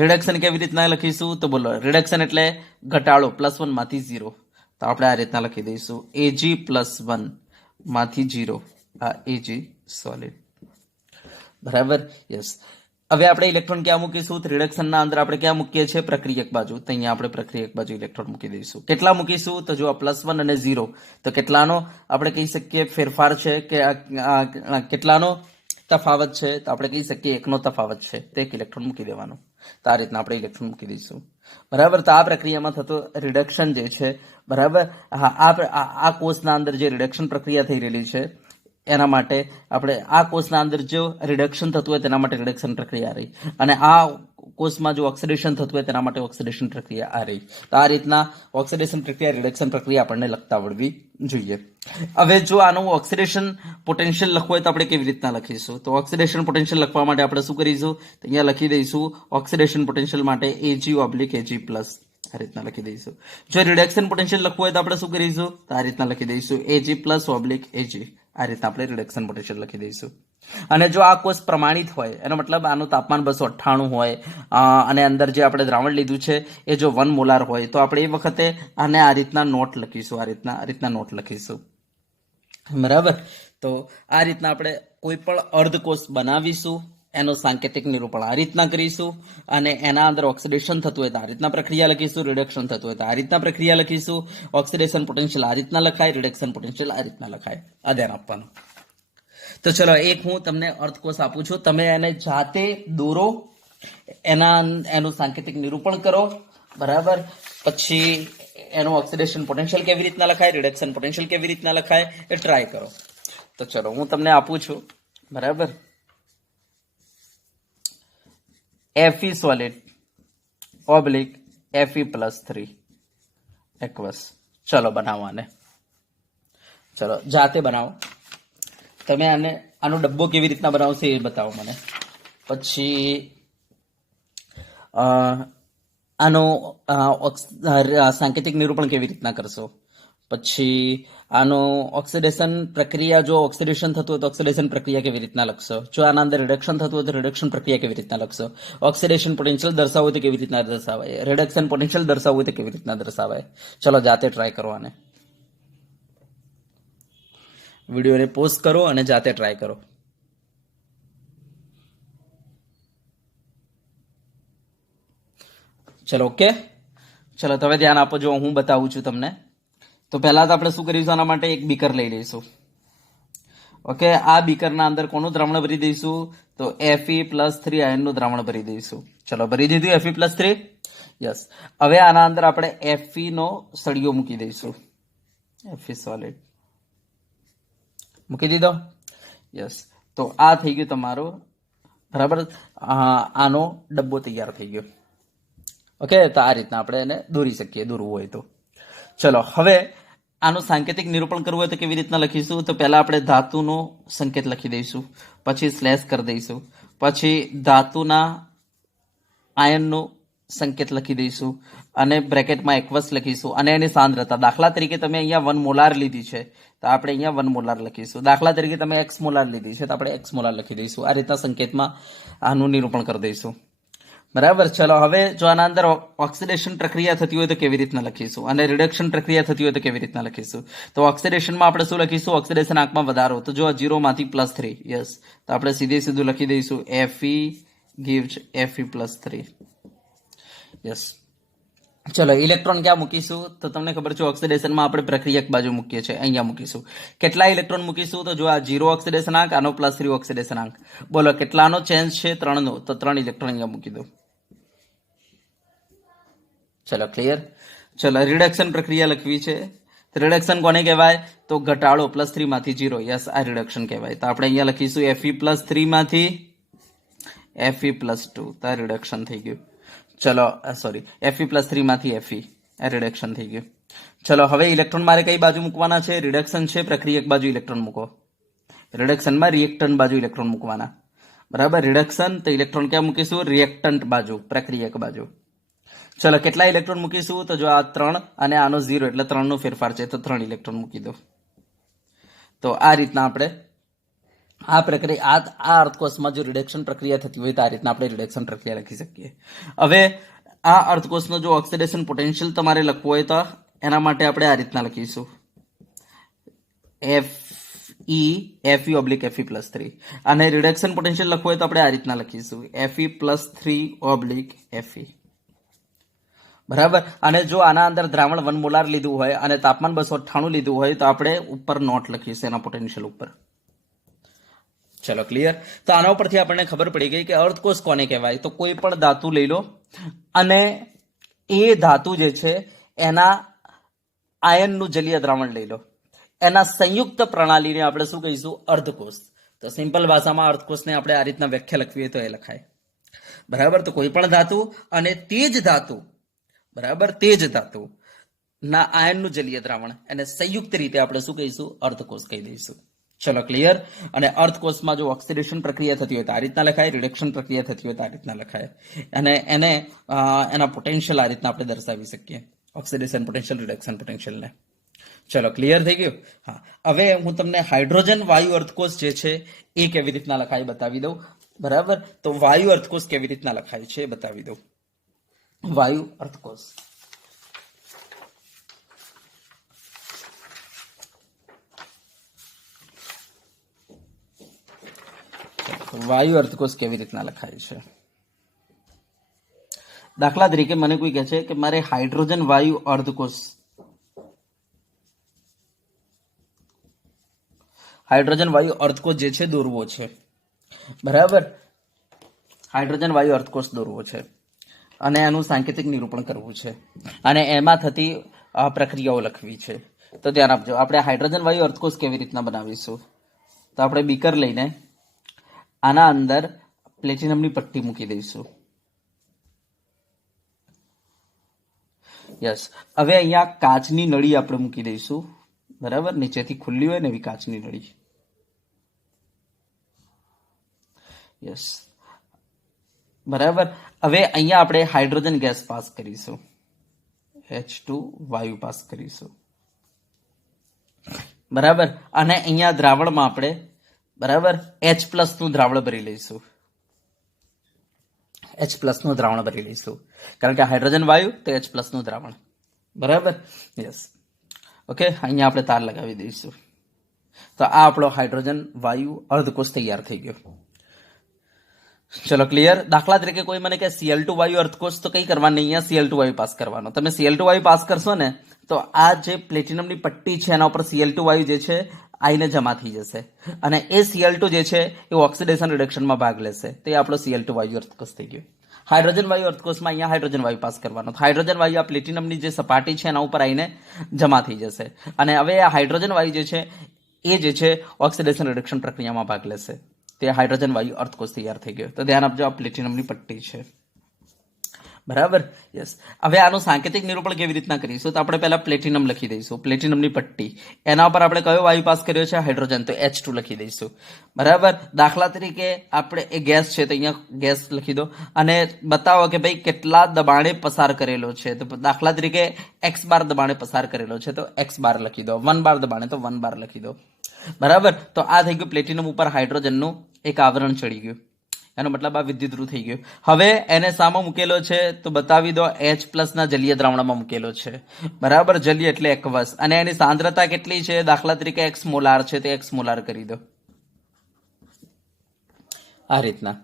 રિડક્શન કેવી રીતના લખીશું? તો બોલો, રિડક્શન એટલે ઘટાડો, +1 માંથી 0. તો આપણે આ રીતના લખી દઈશું એજી +1 માંથી 0. આ એજી સોલિડ. બરાબર? યસ. હવે આપણે ઇલેક્ટ્રોન ક્યાં મૂકીશું? રિડક્શનના અંદર આપણે ક્યાં મૂકીએ છીએ? પ્રક્રિયક બાજુ. તો અહીંયા આપણે પ્રક્રિયક બાજુ ઇલેક્ટ્રોન મૂકી દઈશું. કેટલા મૂકીશું? તો જો +1 અને 0, તો કેટલાનો આપણે કહી શકીએ ફેરફાર છે, કે કેટલાનો તફાવત છે? તો આપણે કહી શકીએ 1 નો તફાવત છે. તો 1 ઇલેક્ટ્રોન મૂકી દેવાનું. તો આ રીતના આપણે ઇલેક્ટ્રોન મૂકી દઈશું. બરાબર? તો આ પ્રક્રિયામાં થતો રિડક્શન જે છે, બરાબર, હા, આ કોષના અંદર જે રિડક્શન પ્રક્રિયા થઈ રહેલી છે, એના માટે આપણે આ કોષના અંદર જો રિડક્શન થતું હોય તેના માટે રિડક્શન પ્રક્રિયા રહી, અને આ કોષમાં જો ઓક્સિડેશન થતું હોય તેના માટે ઓક્સિડેશન પ્રક્રિયા આ રહી. તો આ રીતના ઓક્સિડેશન પ્રક્રિયા, રિડક્શન પ્રક્રિયા આપણને લખતા આવડવી જોઈએ. હવે જો આનું ઓક્સિડેશન પોટેન્શિયલ લખવું હોય તો આપણે કેવી રીતના લખીશું? તો ઓક્સિડેશન પોટેન્શિયલ લખવા માટે આપણે શું કરીશું? તો અહીંયા લખી દઈશું ઓક્સિડેશન પોટેન્શિયલ માટે એજી ઓબ્લિક એજી પ્લસ. આ રીતના લખી દઈશું. જો રિડક્શન પોટેન્શિયલ લખવું હોય તો આપણે શું કરીશું? તો આ રીતના લખી દઈશું એજી પ્લસ ઓબ્લિક એજી. આ રીતના આપણે રિડક્શન પોટેન્શિયલ લખી દઈશું. અને જો આ કોષ પ્રમાણિત હોય, એનો મતલબ આનું તાપમાન 298 હોય, અને અંદર જે આપણે દ્રાવણ લીધું છે એ જો 1 મોલાર હોય, તો આપણે એ વખતે આને આ રીતના નોટ લખીશું. આ રીતના નોટ લખીશું. બરાબર? તો આ રીતના આપણે કોઈ પણ અર્ધકોષ બનાવીશું, એનો સાંકેતિક નિરૂપણ આ રીતના કરીશું, અને એના અંદર ઓક્સિડેશન થતું હોય તો આ રીતના પ્રક્રિયા લખીશું, રિડક્શન થતું હોય તો આ રીતના પ્રક્રિયા લખીશું. ઓક્સિડેશન પોટેન્શિયલ આ રીતના લખાય, રિડક્શન પોટેન્શિયલ આ રીતના લખાય. આ ધ્યાન આપવાનું. તો ચલો, એક હું તમને અર્થકોષ આપું છું, તમે એને જાતે દોરો, એનું સાંકેતિક નિરૂપણ કરો. બરાબર? પછી એનું ઓક્સિડેશન પોટેન્શિયલ કેવી રીતના લખાય, રિડક્શન પોટેન્શિયલ કેવી રીતના લખાય, એ ટ્રાય કરો. તો ચલો, હું તમને આપું છું. બરાબર? Fe solid oblique Fe+3 એકવસ. ચલો, બનાવવાને. ચલો, જાતે બનાવો. તમે આનો ડબ્બો કેવી રીતના બનાવશો એ બતાવો મને. પછી આનો સાંકેતિક નિરૂપણ કેવી રીતના કરશો. પછી આનો ઓક્સિડેશન પ્રક્રિયા, જો ઓક્સિડેશન થતું હોય તો ઓક્સિડેશન પ્રક્રિયા કેવી રીતના લખશો. જો આના અંદર રિડક્શન થતું હોય તો રિડક્શન પ્રક્રિયા કેવી રીતના લખશો. ઓક્સિડેશન પોટેન્શિયલ દર્શાવવું હોય તો કેવી રીતના દર્શાવાય, રિડક્શન પોટેન્શિયલ દર્શાવવું હોય તો કેવી રીતના દર્શાવાય. ચલો, જાતે ટ્રાય કરો આને. વિડીયોને પોઝ કરો અને જાતે ટ્રાય કરો. ચલો, ઓકે. ચલો, તમે ધ્યાન આપો. જો હું બતાવું છું તમને. તો પહેલા તો આપણે શું કરીશું? આના માટે એક બીકર લઈ લઈશું. ઓકે, આ બીકરના અંદર કોનું દ્રાવણ ભરી દઈશું? તો Fe+3 આયનનું દ્રાવણ ભરી દઈશું. ચલો, ભરી દીધું Fe+3. યસ. હવે આના અંદર આપણે Fe નો સળિયો મૂકી દઈશું. Fe solid. મૂકી દીધો. યસ, તો આ થઈ ગયું તમારું, બરાબર. આનો ડબ્બો તૈયાર થઈ ગયો. ઓકે, તો આ રીતના આપણે એને દોરી શકીએ, દોરવું હોય તો. ચલો, હવે આનું સાંકેતિક નિરૂપણ કરવું હોય તો કેવી રીતના લખીશું? તો પહેલા આપણે ધાતુનો સંકેત લખી દઈશું, પછી સ્લેશ કરી દઈશું, પછી ધાતુના આયનનો સંકેત લખી દઈશું, અને બ્રેકેટમાં એકવસ લખીશું, અને એની સાંદ્રતા. દાખલા તરીકે તમે અહીંયા 1 મોલાર લીધી છે તો આપણે અહીંયા 1 મોલાર લખીશું. દાખલા તરીકે તમે એક્સ મોલાર લીધી છે તો આપણે એક્સ મોલાર લખી દઈશું. આ રીતના સંકેતમાં આનું નિરૂપણ કરી દઈશું. બરાબર. ચલો, હવે જો આના અંદર ઓક્સિડેશન પ્રક્રિયા થતી હોય તો કેવી રીતના લખીશું, અને રિડક્શન પ્રક્રિયા થતી હોય તો કેવી રીતના લખીશું? તો ઓક્સિડેશનમાં આપણે શું લખીશું? ઓક્સિડેશન આંકમાં વધારો. તો જો 0 માંથી +3. યસ, તો આપણે સીધું લખી દઈશું Fe gives Fe +3. યસ. ચલો, ઇલેક્ટ્રોન ક્યાં મૂકીશું? તો તમને ખબર છે ઓક્સિડેશનમાં આપણે પ્રક્રિયક બાજુ મૂકીએ છીએ, અહીંયા મૂકીશું. કેટલા ઇલેક્ટ્રોન મૂકીશું? તો જો આ 0 ઓક્સિડેશન આંક, આનો +3 ઓક્સિડેશન આંક. બોલો કેટલાનો ચેન્જ છે? 3 નો. તો 3 ઇલેક્ટ્રોન અહીંયા મૂકી દો. ચલો, ક્લિયર. ચલો, રિડક્શન પ્રક્રિયા લખવી છે. રિડક્શન કોને કહેવાય? તો ઘટાડો, +3 માંથી 0. યસ, આ રિડક્શન કહેવાય. તો આપણે અહીંયા લખીશું Fe +3 માંથી Fe +2. તો આ રિડક્શન થઈ ગયું. ચલો, સોરી, Fe +3 માંથી Fe, આ રિડક્શન થઈ ગયું. ચલો, હવે ઇલેક્ટ્રોન મારે કઈ બાજુ મૂકવાના છે? રિડક્શન છે, પ્રક્રિયક બાજુ ઇલેક્ટ્રોન મૂકો. રિડક્શનમાં રિએક્ટન્ટ બાજુ ઇલેક્ટ્રોન મૂકવાના. બરાબર. રિડક્શન તો ઇલેક્ટ્રોન ક્યાં મૂકીશું? રિએક્ટન્ટ બાજુ, પ્રક્રિયક બાજુ. ચલો, કેટલા ઇલેક્ટ્રોન મૂકીશું? તો જો આ 3 અને આનો 0 એટલે 3 નો ફેરફાર છે, તો 3 ઇલેક્ટ્રોન મૂકી દો. તો આ રીતના આપણે આ પ્રક્રિયા, આ અર્ધકોષમાં જો રિડક્શન પ્રક્રિયા થતી હોય તો આ રીતના આપણે રિડક્શન પ્રક્રિયા લખી શકીએ. હવે આ અર્ધકોષનો જો ઓક્સિડેશન પોટેન્શિયલ તમારે લખવું હોય તો એના માટે આપણે આ રીતના લખીશું Fe +3. અને રિડક્શન પોટેન્શિયલ લખવું હોય તો આપણે આ રીતના લખીશું Fe +3 Fe. બરાબર. અને જો આના અંદર દ્રાવણ 1 મોલાર લીધું હોય અને તાપમાન 298 લીધું હોય તો આપણે ઉપર નોટ લખીશું એના પોટેન્શિયલ ઉપર. ચલો, ક્લિયર. તો આના ઉપરથી આપણને ખબર પડી ગઈ કે અર્ધકોષ કોને કહેવાય. તો કોઈ પણ ધાતુ લઈ લો અને એ ધાતુ જે છે એના આયનનું જલીય દ્રાવણ લઈ લો, એના સંયુક્ત પ્રણાલીને આપણે શું કહીશું? અર્ધકોષ. તો સિમ્પલ ભાષામાં અર્ધકોષને આપણે આ રીતના વ્યાખ્યા લખવી હોય તો એ લખાય. બરાબર. તો કોઈ પણ ધાતુ અને તે જ ધાતુ, બરાબર, તે જ ધાતુ ના આયનનું જલીય દ્રાવણ એને સંયુક્ત રીતે આપણે શું કહીશું? અર્ધકોષ કહી દઈશું. ચલો, ક્લિયર. અને અર્ધકોષમાં જો ઓક્સિડેશન પ્રક્રિયા થતી હોય તો આ રીતના લખાય, રિડક્શન પ્રક્રિયા થતી હોય તો આ રીતના લખાય, અને એને એના પોટેન્શિયલ આ રીતના આપણે દર્શાવી શકીએ, ઓક્સિડેશન પોટેન્શિયલ, રિડક્શન પોટેન્શિયલને. ચલો, ક્લિયર થઈ ગયું. હા, હવે હું તમને હાઇડ્રોજન વાયુ અર્ધકોષ જે છે એ કેવી રીતના લખાય બતાવી દઉં. બરાબર. તો વાયુ અર્ધકોષ કેવી રીતના લખાય છે બતાવી દઉં. વાયુ અર્ધકોષ. વાયુ અર્ધકોષ કેવી રીતના લખાય છે? દાખલા તરીકે મને કોઈ કહે છે કે મારે હાઇડ્રોજન વાયુ અર્ધકોષ, હાઇડ્રોજન વાયુ અર્ધકોષ જે છે દોરવો છે. બરાબર. હાઇડ્રોજન વાયુ અર્ધકોષ દોરવો છે અને એનું સાંકેતિક નિરૂપણ કરવું છે અને એમાં થતી પ્રક્રિયાઓ લખવી છે. તો ધ્યાન આપજો. આપણે હાઇડ્રોજન વાયુ અર્ધકોષ કેવી રીતના બનાવીશું? તો આપણે બીકર લઈને આના અંદર પ્લેટિનમની પટ્ટી મૂકી દઈશું. યસ. હવે અહીંયા કાચની નળી આપણે મૂકી દઈશું. બરાબર. નીચેથી ખુલ્લી હોય ને એવી કાચની નળી. યસ. બરાબર. હવે અહીંયા આપણે હાઇડ્રોજન ગેસ પાસ કરીશું, H2 વાયુ પાસ કરીશું. બરાબર. અને અહીંયા દ્રાવણમાં આપણે, બરાબર, H+ નું દ્રાવણ ભરી લઈશું. H+ નું દ્રાવણ ભરી લઈશું કારણ કે હાઇડ્રોજન વાયુ તો H+ નું દ્રાવણ. બરાબર. યસ. ઓકે, અહીંયા આપણે તાર લગાવી દઈશું. તો આ આપણો હાઇડ્રોજન વાયુ અર્ધકોષ તૈયાર થઈ ગયો. ચલો, ક્લિયર. દાખલા તરીકે કોઈ મને કે Cl2 વાયુ અર્ધકોષ, તો કઈ કરવાનું? અહીંયા Cl2 વાયુ પાસ કરવાનો. તમે Cl2 વાયુ પાસ કરશો ને તો આ જે પ્લેટિનમની પટ્ટી છે એના ઉપર Cl2 વાયુ જે છે આઈને જમા થઈ જશે અને એ Cl2 જે છે એ ઓક્સિડેશન રિડક્શનમાં ભાગ લેશે. તો એ આપણો Cl2 વાયુ અર્ધકોષ થઈ ગયો. હાઇડ્રોજન વાયુ અર્ધકોષમાં અહીંયા હાઇડ્રોજન વાયુ પાસ કરવાનો. હાઇડ્રોજન વાયુ આ પ્લેટિનમની જે સપાટી છે એના ઉપર આવીને જમા થઈ જશે અને હવે આ હાઇડ્રોજન વાયુ જે છે એ જે છે ઓક્સિડેશન રિડક્શન પ્રક્રિયામાં ભાગ લેશે. તે હાઇડ્રોજન વાયુ અર્ધકોષ તૈયાર થઈ ગયો. તો ધ્યાન આપજો, આ પ્લેટિનમની પટ્ટી છે. બરાબર, યસ. હવે આનું સાંકેતિક નિરૂપણ કેવી રીતના કરીશું? તો આપણે પહેલા પ્લેટિનમ લખી દઈશું, પ્લેટિનમની પટ્ટી. એના ઉપર આપણે કયો વાયુ પાસ કર્યો છે? હાઇડ્રોજન. તો H2 લખી દઈશું. બરાબર. દાખલા તરીકે આપણે એ ગેસ છે તો અહીંયા ગેસ લખી દો અને બતાવો કે ભાઈ કેટલા દબાણે પસાર કરેલો છે. તો દાખલા તરીકે x બાર દબાણે પસાર કરેલો છે તો x બાર લખી દો. 1 બાર દબાણે તો 1 બાર લખી દો. બરાબર. તો આ થઈ ગયું પ્લેટિનમ ઉપર હાઇડ્રોજનનું એક આવરણ ચડી ગયું. એનો મતલબ આ વિદ્યુતધ્રુવ થઈ ગયું. હવે એને સામો મૂકેલો છે તો બતાવી દો H+ ના જલીય દ્રાવણમાં મૂકેલો છે. બરાબર. જલીય એટલે એકવસ. અને એની સાંદ્રતા કેટલી છે? દાખલા તરીકે x મોલાર છે તો x મોલાર કરી દો. આ રીતના.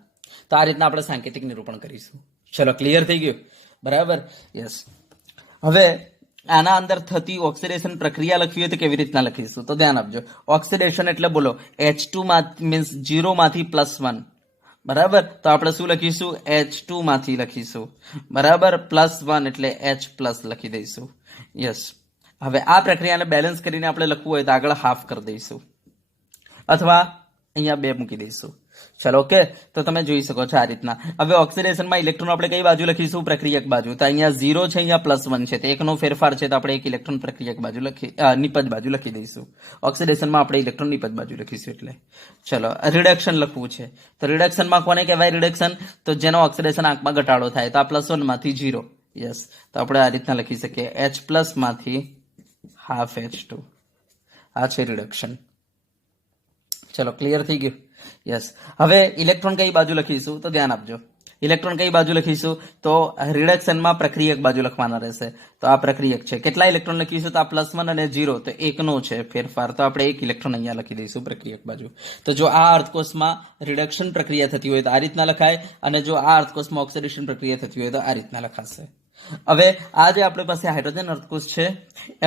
તો આ રીતના આપણે સાંકેતિક નિરૂપણ કરીશું. ચલો, ક્લિયર થઈ ગયું? બરાબર, યસ. હવે આના અંદર થતી ઓક્સિડેશન પ્રક્રિયા લખવી હોય તો કેવી રીતના લખીશું? તો ધ્યાન આપજો. ઓક્સિડેશન એટલે બોલો H2 મીન્સ 0 માંથી +1. બરાબર. તો આપણે શું લખીશું? H2 માંથી લખીશું. બરાબર. +1 એટલે H+ લખી દઈશું. યસ. હવે આ પ્રક્રિયાને બેલેન્સ કરીને આપણે લખવું હોય તો આગળ હાફ કરી દઈશું અથવા અહીંયા 2 મૂકી દઈશું. ચલો, ઓકે. તો તમે જોઈ શકો છો આ રીતના. હવે ઓક્સિડેશનમાં ઇલેક્ટ્રોન આપણે કઈ બાજુ લખીશું? પ્રક્રિયક બાજુ. તો અહીંયા 0 છે, અહીંયા +1 છે, તો એકનો ફેરફાર છે તો આપણે એક ઇલેક્ટ્રોન પ્રક્રિયક બાજુ નિપજ બાજુ લખી દઈશું. ઓક્સિડેશનમાં આપણે ઇલેક્ટ્રોન નિપજ બાજુ લખીશું. એટલે ચલો, રિડક્શન લખવું છે તો રિડક્શનમાં કોને કહેવાય રિડક્શન? તો જેનો ઓક્સિડેશન આંકમાં ઘટાડો થાય. તો આ +1 માંથી 0. યસ. તો આપણે આ રીતના લખી શકીએ, H+ માંથી હાફ H2. આ છે રિડક્શન. ચલો, ક્લિયર થઈ ગયું? યસ. હવે ઇલેક્ટ્રોન કઈ બાજુ લખીશું? તો ધ્યાન આપજો. ઇલેક્ટ્રોન કઈ બાજુ લખીશું? તો રિડક્શનમાં પ્રક્રિયક બાજુ લખવાના રહેશે. તો આ પ્રક્રિયક છે. કેટલા ઇલેક્ટ્રોન લખીશું? તો આ +1 અને 0, તો એકનો છે ફેરફાર. તો આપણે એક ઇલેક્ટ્રોન અહીંયા લખી દઈશું પ્રક્રિયક બાજુ. તો જો આ અર્ધકોષમાં રિડક્શન પ્રક્રિયા થતી હોય તો આ રીતના લખાય, અને જો આ અર્ધકોષમાં ઓક્સિડેશન પ્રક્રિયા થતી હોય તો આ રીતના લખાશે. હવે આ જે આપણી પાસે હાઇડ્રોજન અર્ધકોષ છે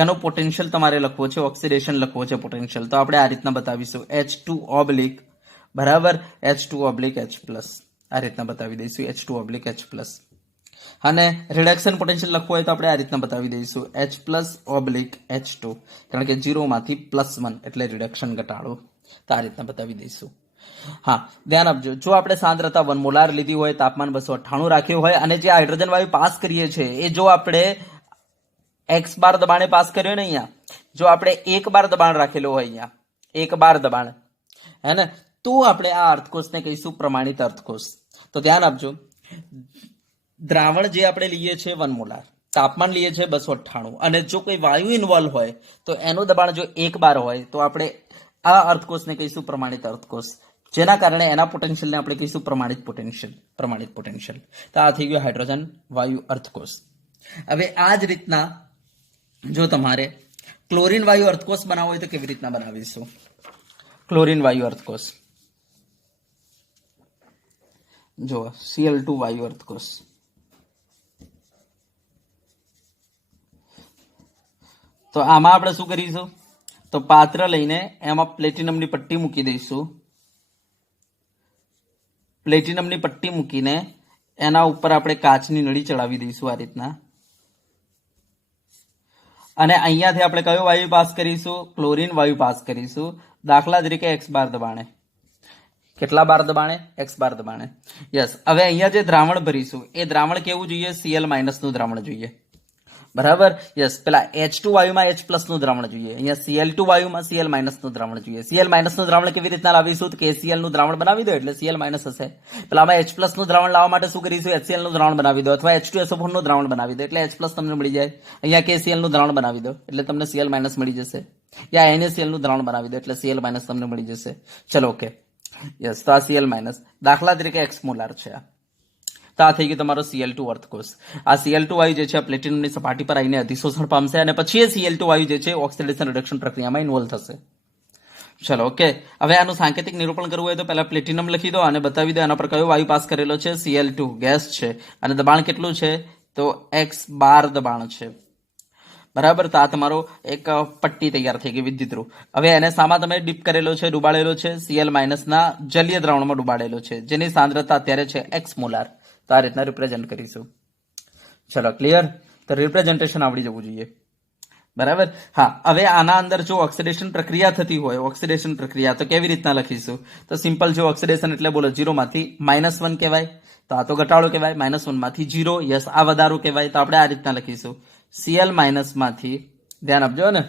એનો પોટેન્શિયલ તમારે લખવો છે, ઓક્સિડેશન લખવો છે, પોટેન્શિયલ. તો આપણે આ રીતના બતાવીશું, H2 બરાબર H2 H+. આ રીતના બતાવી દઈશું, H2 H+. અને રિડક્શન પોટેન્શિયલ લખવું હોય તો આપણે આ રીતના બતાવી દઈશું, H+ H2. કારણ કે 0 માંથી +1 એટલે રિડક્શન ઘટાડો. તો આ રીતના બતાવી દઈશું. હા, ધ્યાન આપજો. જો આપણે સાંદ્રતા 1 મોલાર લીધી હોય, તાપમાન 298 રાખ્યું હોય અને જે હાઇડ્રોજન વાયુ પાસ કરીએ છીએ એ જો આપણે x બાર દબાણે પાસ કર્યો ને, અહીંયા જો આપણે 1 બાર દબાણ રાખેલો હોય, અહીંયા 1 બાર દબાણ, હે ને, તો આપણે આ અર્ધકોષને કહીશું પ્રમાણિત અર્ધકોષ. તો ધ્યાન આપજો, દ્રાવણ જે આપણે લઈએ છીએ 1 મોલાર, તાપમાન લઈએ છીએ 298, અને જો કોઈ વાયુ ઇન્વોલ્વ હોય તો એનું દબાણ જો 1 બાર હોય તો આપણે આ અર્ધકોષને કહીશું પ્રમાણિત અર્ધકોષ. જેના કારણે એના પોટેન્શિયલને આપણે કહીશું પ્રમાણિત પોટેન્શિયલ. તો આ થઈ ગયો હાઇડ્રોજન વાયુ અર્ધકોષ. હવે આ જ રીતના જો તમારે ક્લોરીન વાયુ અર્ધકોષ બનાવવો હોય તો કેવી રીતના બનાવીશું? ક્લોરીન વાયુ અર્ધકોષ જો Cl2 વાયુ અર્ધકોષ. તો આમાં આપણે શું કરીશું? તો પાત્ર લઈને એમાં પ્લેટિનમની પટ્ટી મૂકી દઈશું. પ્લેટિનમની પટ્ટી મૂકીને એના ઉપર આપણે કાચની નળી ચડાવી દઈશું આ રીતના. અને અહીંયાથી આપણે કયો વાયુ પાસ કરીશું? ક્લોરીન વાયુ પાસ કરીશું. દાખલા તરીકે x બાર દબાણે. કેટલા બાર દબાણે? x બાર દબાણે. યસ. હવે અહીંયા જે દ્રાવણ ભરીશું એ દ્રાવણ કેવું જોઈએ? Cl- નું દ્રાવણ જોઈએ. બરાબર, યસ. પેલા H2 વાયુમાં H+ નું દ્રાવણ જોઈએ, અહીંયા Cl2 વાયુમાં Cl- નું દ્રાવણ જોઈએ. Cl- નું દ્રાવણ કેવી રીતના લાવીશું? તો KCl નું દ્રાવણ બનાવી દો એટલે Cl- હશે. પેલામાં H+ નું દ્રાવણ લાવવા માટે શું કરીશું? HCl નું દ્રાવણ બનાવી દો, અથવા H2SO4 નું દ્રાવણ બનાવી દો એટલે H+ તમને મળી જાય. અહીંયા KCl નું દ્રાવણ બનાવી દો એટલે તમને Cl- મળી જશે. યા NaCl નું દ્રાવણ બનાવી દો એટલે Cl- તમને મળી જશે. ચલો, ઓકે. યસ. તો આ Cl-, દાખલા તરીકે x મોલાર છે. તો આ થઈ ગયું તમારો Cl2 અર્ધકોષ. આ Cl2 વાયુ જે છે પ્લેટિનમની સપાટી પર આવીને અધિશોષણ પામશે અને પછી એ Cl2 વાયુ જે છે ઓક્સિડેશન રિડક્શન પ્રક્રિયામાં ઇન્વોલ્વ થશે. ચલો, ઓકે. હવે આનું સાંકેતિક નિરૂપણ કરવું હોય તો પહેલા પ્લેટિનમ લખી દો અને બતાવી દો એના પર કયો વાયુ પાસ કરેલો છે? Cl2 ગેસ છે અને દબાણ કેટલું છે? તો x બાર દબાણ છે. બરાબર. તો આ તમારો એક પટ્ટી તૈયાર થઈ ગઈ વિદ્યુતધ્રુવ. હવે એને સામા તમે ડીપ કરેલો છે, ડુબાડેલો છે, Cl- ના જલીય દ્રાવણમાં ડુબાડેલો છે, જેની સાંદ્રતા અત્યારે છે x મોલાર. તો આ રીતના રિપ્રેઝેન્ટ કરીશું. ચલો, ક્લિયર? તો રિપ્રેઝેન્ટેશન આવડી જવું જોઈએ. બરાબર. હા, હવે આના અંદર જો ઓક્સિડેશન પ્રક્રિયા થતી હોય, ઓક્સિડેશન પ્રક્રિયા તો કેવી રીતના લખીશું? તો સિમ્પલ, જો ઓક્સિડેશન એટલે બોલો 0 માંથી -1 કહેવાય, તો આ તો ઘટાડો કહેવાય. -1 માંથી 0, યસ, આ વધારો કહેવાય. તો આપણે આ રીતના લખીશું, Cl માંથી, ધ્યાન આપજો ને,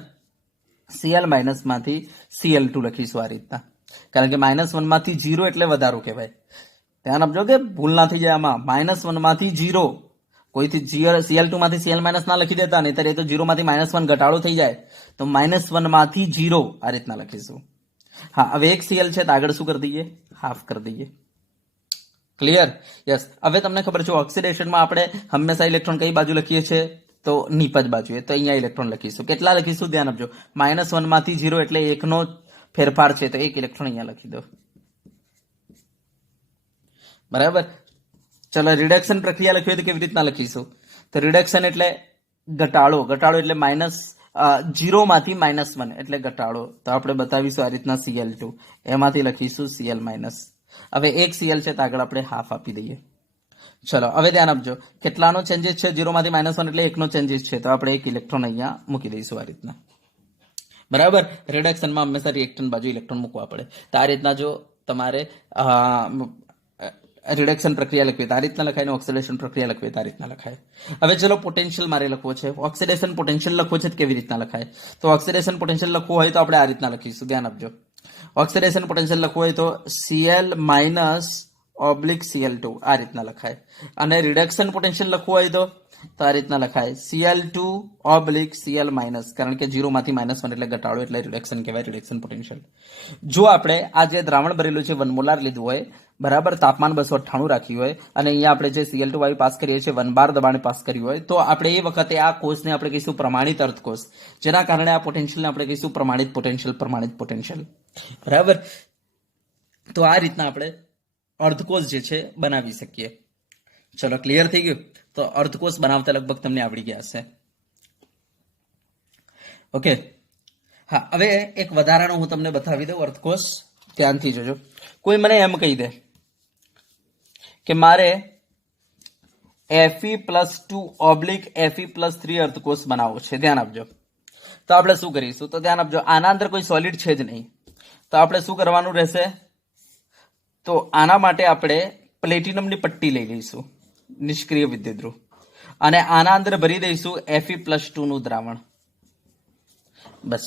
Cl માંથી Cl2 લખીશું આ રીતના, કારણ કે -1 માંથી 0 એટલે વધારો કહેવાય. ધ્યાન આપજો કે ભૂલ ના થઈ જાય આમાં. -1 માંથી 0, કોઈથી Cl2 માંથી Cl- ના લખી દેતા, નહીં તો 0 માંથી -1 ઘટાડો થઈ જાય, તો -1 માંથી 0 આ રીતના લખીશું. હા, હવે એક Cl છે તો આગળ શું કરી દઈએ? હાફ કરી દઈએ. ક્લિયર? યસ. હવે તમને ખબર છે ઓક્સિડેશનમાં આપણે હંમેશા ઇલેક્ટ્રોન કઈ બાજુ લખીએ છીએ? તો નીપજ બાજુએ. તો અહીંયા ઇલેક્ટ્રોન લખીશું. કેટલા લખીશું? ધ્યાન આપજો, -1 માંથી 0 એટલે 1 નો ફેરફાર છે, તો 1 ઇલેક્ટ્રોન અહીંયા લખી દો. બરાબર. ચલો, રિડક્શન પ્રક્રિયા લખવી હોય તો કેવી રીતના લખીશું? તો રિડક્શન એટલે ઘટાડો, ઘટાડો એટલે -0 માંથી -1 એટલે ઘટાડો. તો આપણે બતાવીશું આ રીતના Cl2, એમાંથી લખીશું Cl-. હવે એક Cl છે તો આગળ આપણે હાફ આપી દઈએ. ચલો, હવે ધ્યાન આપજો, કેટલાનો ચેન્જીસ છે? 0 માંથી -1 એટલે 1 નો ચેન્જીસ છે, તો આપણે 1 ઇલેક્ટ્રોન અહીંયા મૂકી દઈશું આ રીતના. બરાબર. રિડક્શનમાં હંમેશા રિએક્ટન્ટ બાજુ ઇલેક્ટ્રોન મૂકવા પડે. તો આ રીતના જો તમારે રિડક્શન પ્રક્રિયા લખવી તો આ રીતના લખાય, ને ઓક્સિડેશન પ્રક્રિયા લખવી તો આ રીતના લખાય. હવે ચલો, પોટેન્શિયલ મારે લખવો છે, ઓક્સિડેશન પોટેન્શિયલ લખવો છે, કેવી રીતના લખાય? તો ઓક્સિડેશન પોટેન્શિયલ લખવું હોય તો આપણે આ રીતના લખીશું. ધ્યાન આપજો, ઓક્સિડેશન પોટેન્શિયલ લખવું હોય તો Cl-Cl2 આ રીતના લખાય. અને રિડક્શન પોટેન્શિયલ લખવું હોય તો આ રીતના લખાય, Cl2/Cl-, કારણ કે 0 માંથી -1 એટલે ઘટાડો, એટલે રિડક્શન કહેવાય, રિડક્શન પોટેન્શિયલ. જો આપણે આ જે દ્રાવણ ભરેલું છે 1 મોલાર લીધું હોય, બરાબર, તાપમાન 298 રાખ્યું હોય, અને અહીંયા આપણે જે Cl2 વાયુ પાસ કરીએ છીએ 1 બાર દબાણે પાસ કર્યું હોય, તો આપણે એ વખતે આ કોષને આપણે કહીશું પ્રમાણિત અર્ધકોષ, જેના કારણે આ પોટેન્શિયલને આપણે કહીશું પ્રમાણિત પોટેન્શિયલ, પ્રમાણિત પોટેન્શિયલ. બરાબર. તો આ રીતના આપણે અર્ધકોષ જે છે બનાવી શકીએ. ચલો, ક્લિયર થઈ ગયું? તો અર્ધકોષ બનાવતા લગભગ તમને આવડી ગયા હશે. ઓકે. હા, હવે એક વધારાનો હું તમને બતાવી દઉં અર્ધકોષ, ધ્યાનથી જોજો. કોઈ મને એમ કહી દે કે મારે Fe+2/Fe+3 અર્ધકોષ બનાવવો છે. ધ્યાન આપજો. તો આપણે શું કરીશું? તો ધ્યાન આપજો, આના અંદર કોઈ સોલિડ છે જ નહીં, તો આપણે શું કરવાનું રહેશે? તો આના માટે આપણે પ્લેટિનમની પટ્ટી લઈ લઈશું, નિષ્ક્રિય વિદ્યુતધ્રુવ, અને આના અંદર ભરી દઈશું Fe+2 નું દ્રાવણ. બસ.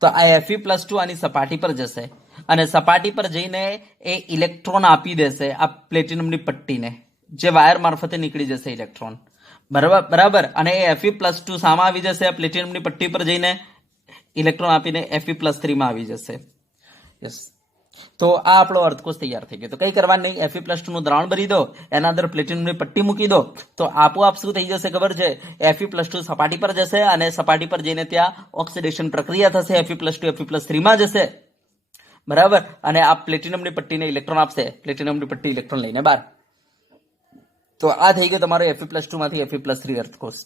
તો આ Fe+2 આની સપાટી પર જશે, અને સપાટી પર જઈને એ ઇલેક્ટ્રોન આપી દેશે આ પ્લેટિનમની પટ્ટીને, જે વાયર મારફતે નીકળી જશે ઇલેક્ટ્રોન. બરાબર. અને એ Fe+2 સામા આવી જશે, આ પ્લેટિનમની પટ્ટી પર જઈને ઇલેક્ટ્રોન આપીને Fe+3 માં આવી જશે. યસ. તો આ આપણો અર્ધકોષ તૈયાર થઈ ગયો. તો કઈ કરવાનું નહીં, Fe+2 નું દ્રાવણ ભરી દો, એના અંદર પ્લેટિનમની પટ્ટી મૂકી દો, તો આપોઆપ શું થઈ જશે ખબર છે? Fe+2 સપાટી પર જશે, અને સપાટી પર જઈને ત્યાં ઓક્સિડેશન પ્રક્રિયા થશે, Fe+2 Fe+3 માં જશે. બરાબર. અને આ પ્લેટિનમની પટ્ટીને ઇલેક્ટ્રોન આપશે, પ્લેટિનમની પટ્ટી ઇલેક્ટ્રોન લઈને બહાર. તો આ થઈ ગયો તમારો Fe+2 માંથી Fe+3 અર્ધકોષ.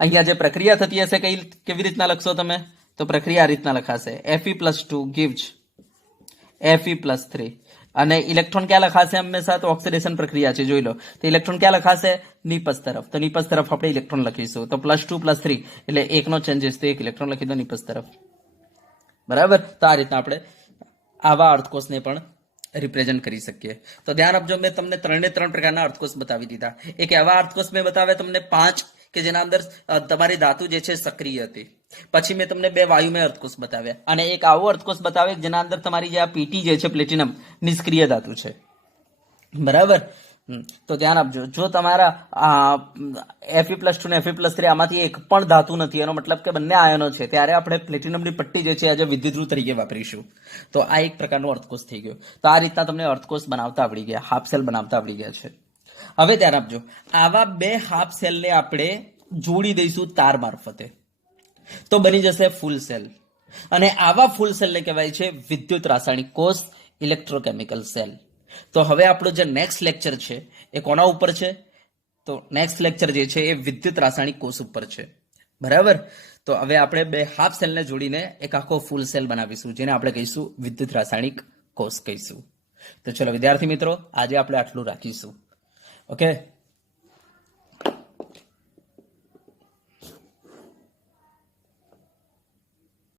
અહીંયા જે પ્રક્રિયા થતી હશે કેવી રીતના લખશો તમે? તો પ્રક્રિયા આ રીતના લખાશે, Fe+2 gives Fe+3, અને ઇલેક્ટ્રોન ક્યાં લખાશે હંમેશા? તો ઓક્સિડેશન પ્રક્રિયા છે, જોઈ લો. તો ઇલેક્ટ્રોન ક્યાં લખાશે? નીપજ તરફ. તો નીપજ તરફ આપણે ઇલેક્ટ્રોન લખીશું. તો +2+3 એટલે 1 નો ચેન્જીસ, તો 1 ઇલેક્ટ્રોન લખી દો નીપજ તરફ. બરાબર. તો આ રીતના આપણે આવા અર્ધકોષને પણ રિપ્રેઝન્ટ કરી શકીએ. તો ધ્યાન આપજો, મેં તમને 3 પ્રકારના અર્ધકોષ બતાવી દીધા. એક એવા અર્ધકોષ મેં બતાવ્યા તમને 5 કે જેના અંદર તમારી ધાતુ જે છે સક્રિય હતી. પછી મેં તમને 2 વાયુમય અર્ધકોષ બતાવ્યા, અને એક આવો અર્ધકોષ બતાવ્યો જેના અંદર તમારી જે આ પીટી જે છે પ્લેટિનમ નિષ્ક્રિય ધાતુ છે. બરાબર. તો ધ્યાન આપજો, જો તમારા Fe+2 ને Fe+3 આમાંથી એક પણ ધાતુ નથી, એનો મતલબ કે બંને આયનો છે, ત્યારે આપણે પ્લેટિનમની પટ્ટી જે છે આજે વિદ્યુતધ્રુવ તરીકે વાપરીશું. તો આ એક પ્રકારનો અર્ધકોષ થઈ ગયો. તો આ રીતના તમને અર્ધકોષ બનાવતા આવડી ગયા, હાફ સેલ બનાવતા આવડી ગયા છે. હવે ધ્યાન આપજો, આવા 2 હાફ સેલને આપણે જોડી દઈશું તાર મારફતે, તો બની જશે ફૂલ સેલ. અને આવા ફૂલ સેલને કહેવાય છે વિદ્યુત રાસાયણિક કોષ, ઇલેક્ટ્રોકેમિકલ સેલ. તો હવે આપણો જે નેક્સ્ટ લેક્ચર છે એ કોના ઉપર છે? તો નેક્સ્ટ લેક્ચર જે છે એ વિદ્યુત રાસાયણિક કોષ ઉપર છે. બરાબર. તો હવે આપણે 2 હાફ સેલને જોડીને એક આખો ફૂલ સેલ બનાવીશું, જેને આપણે કહીશું વિદ્યુત રાસાયણિક કોષ કહીશું. તો ચલો વિદ્યાર્થી મિત્રો, આજે આપણે આટલું રાખીશું. ઓકે.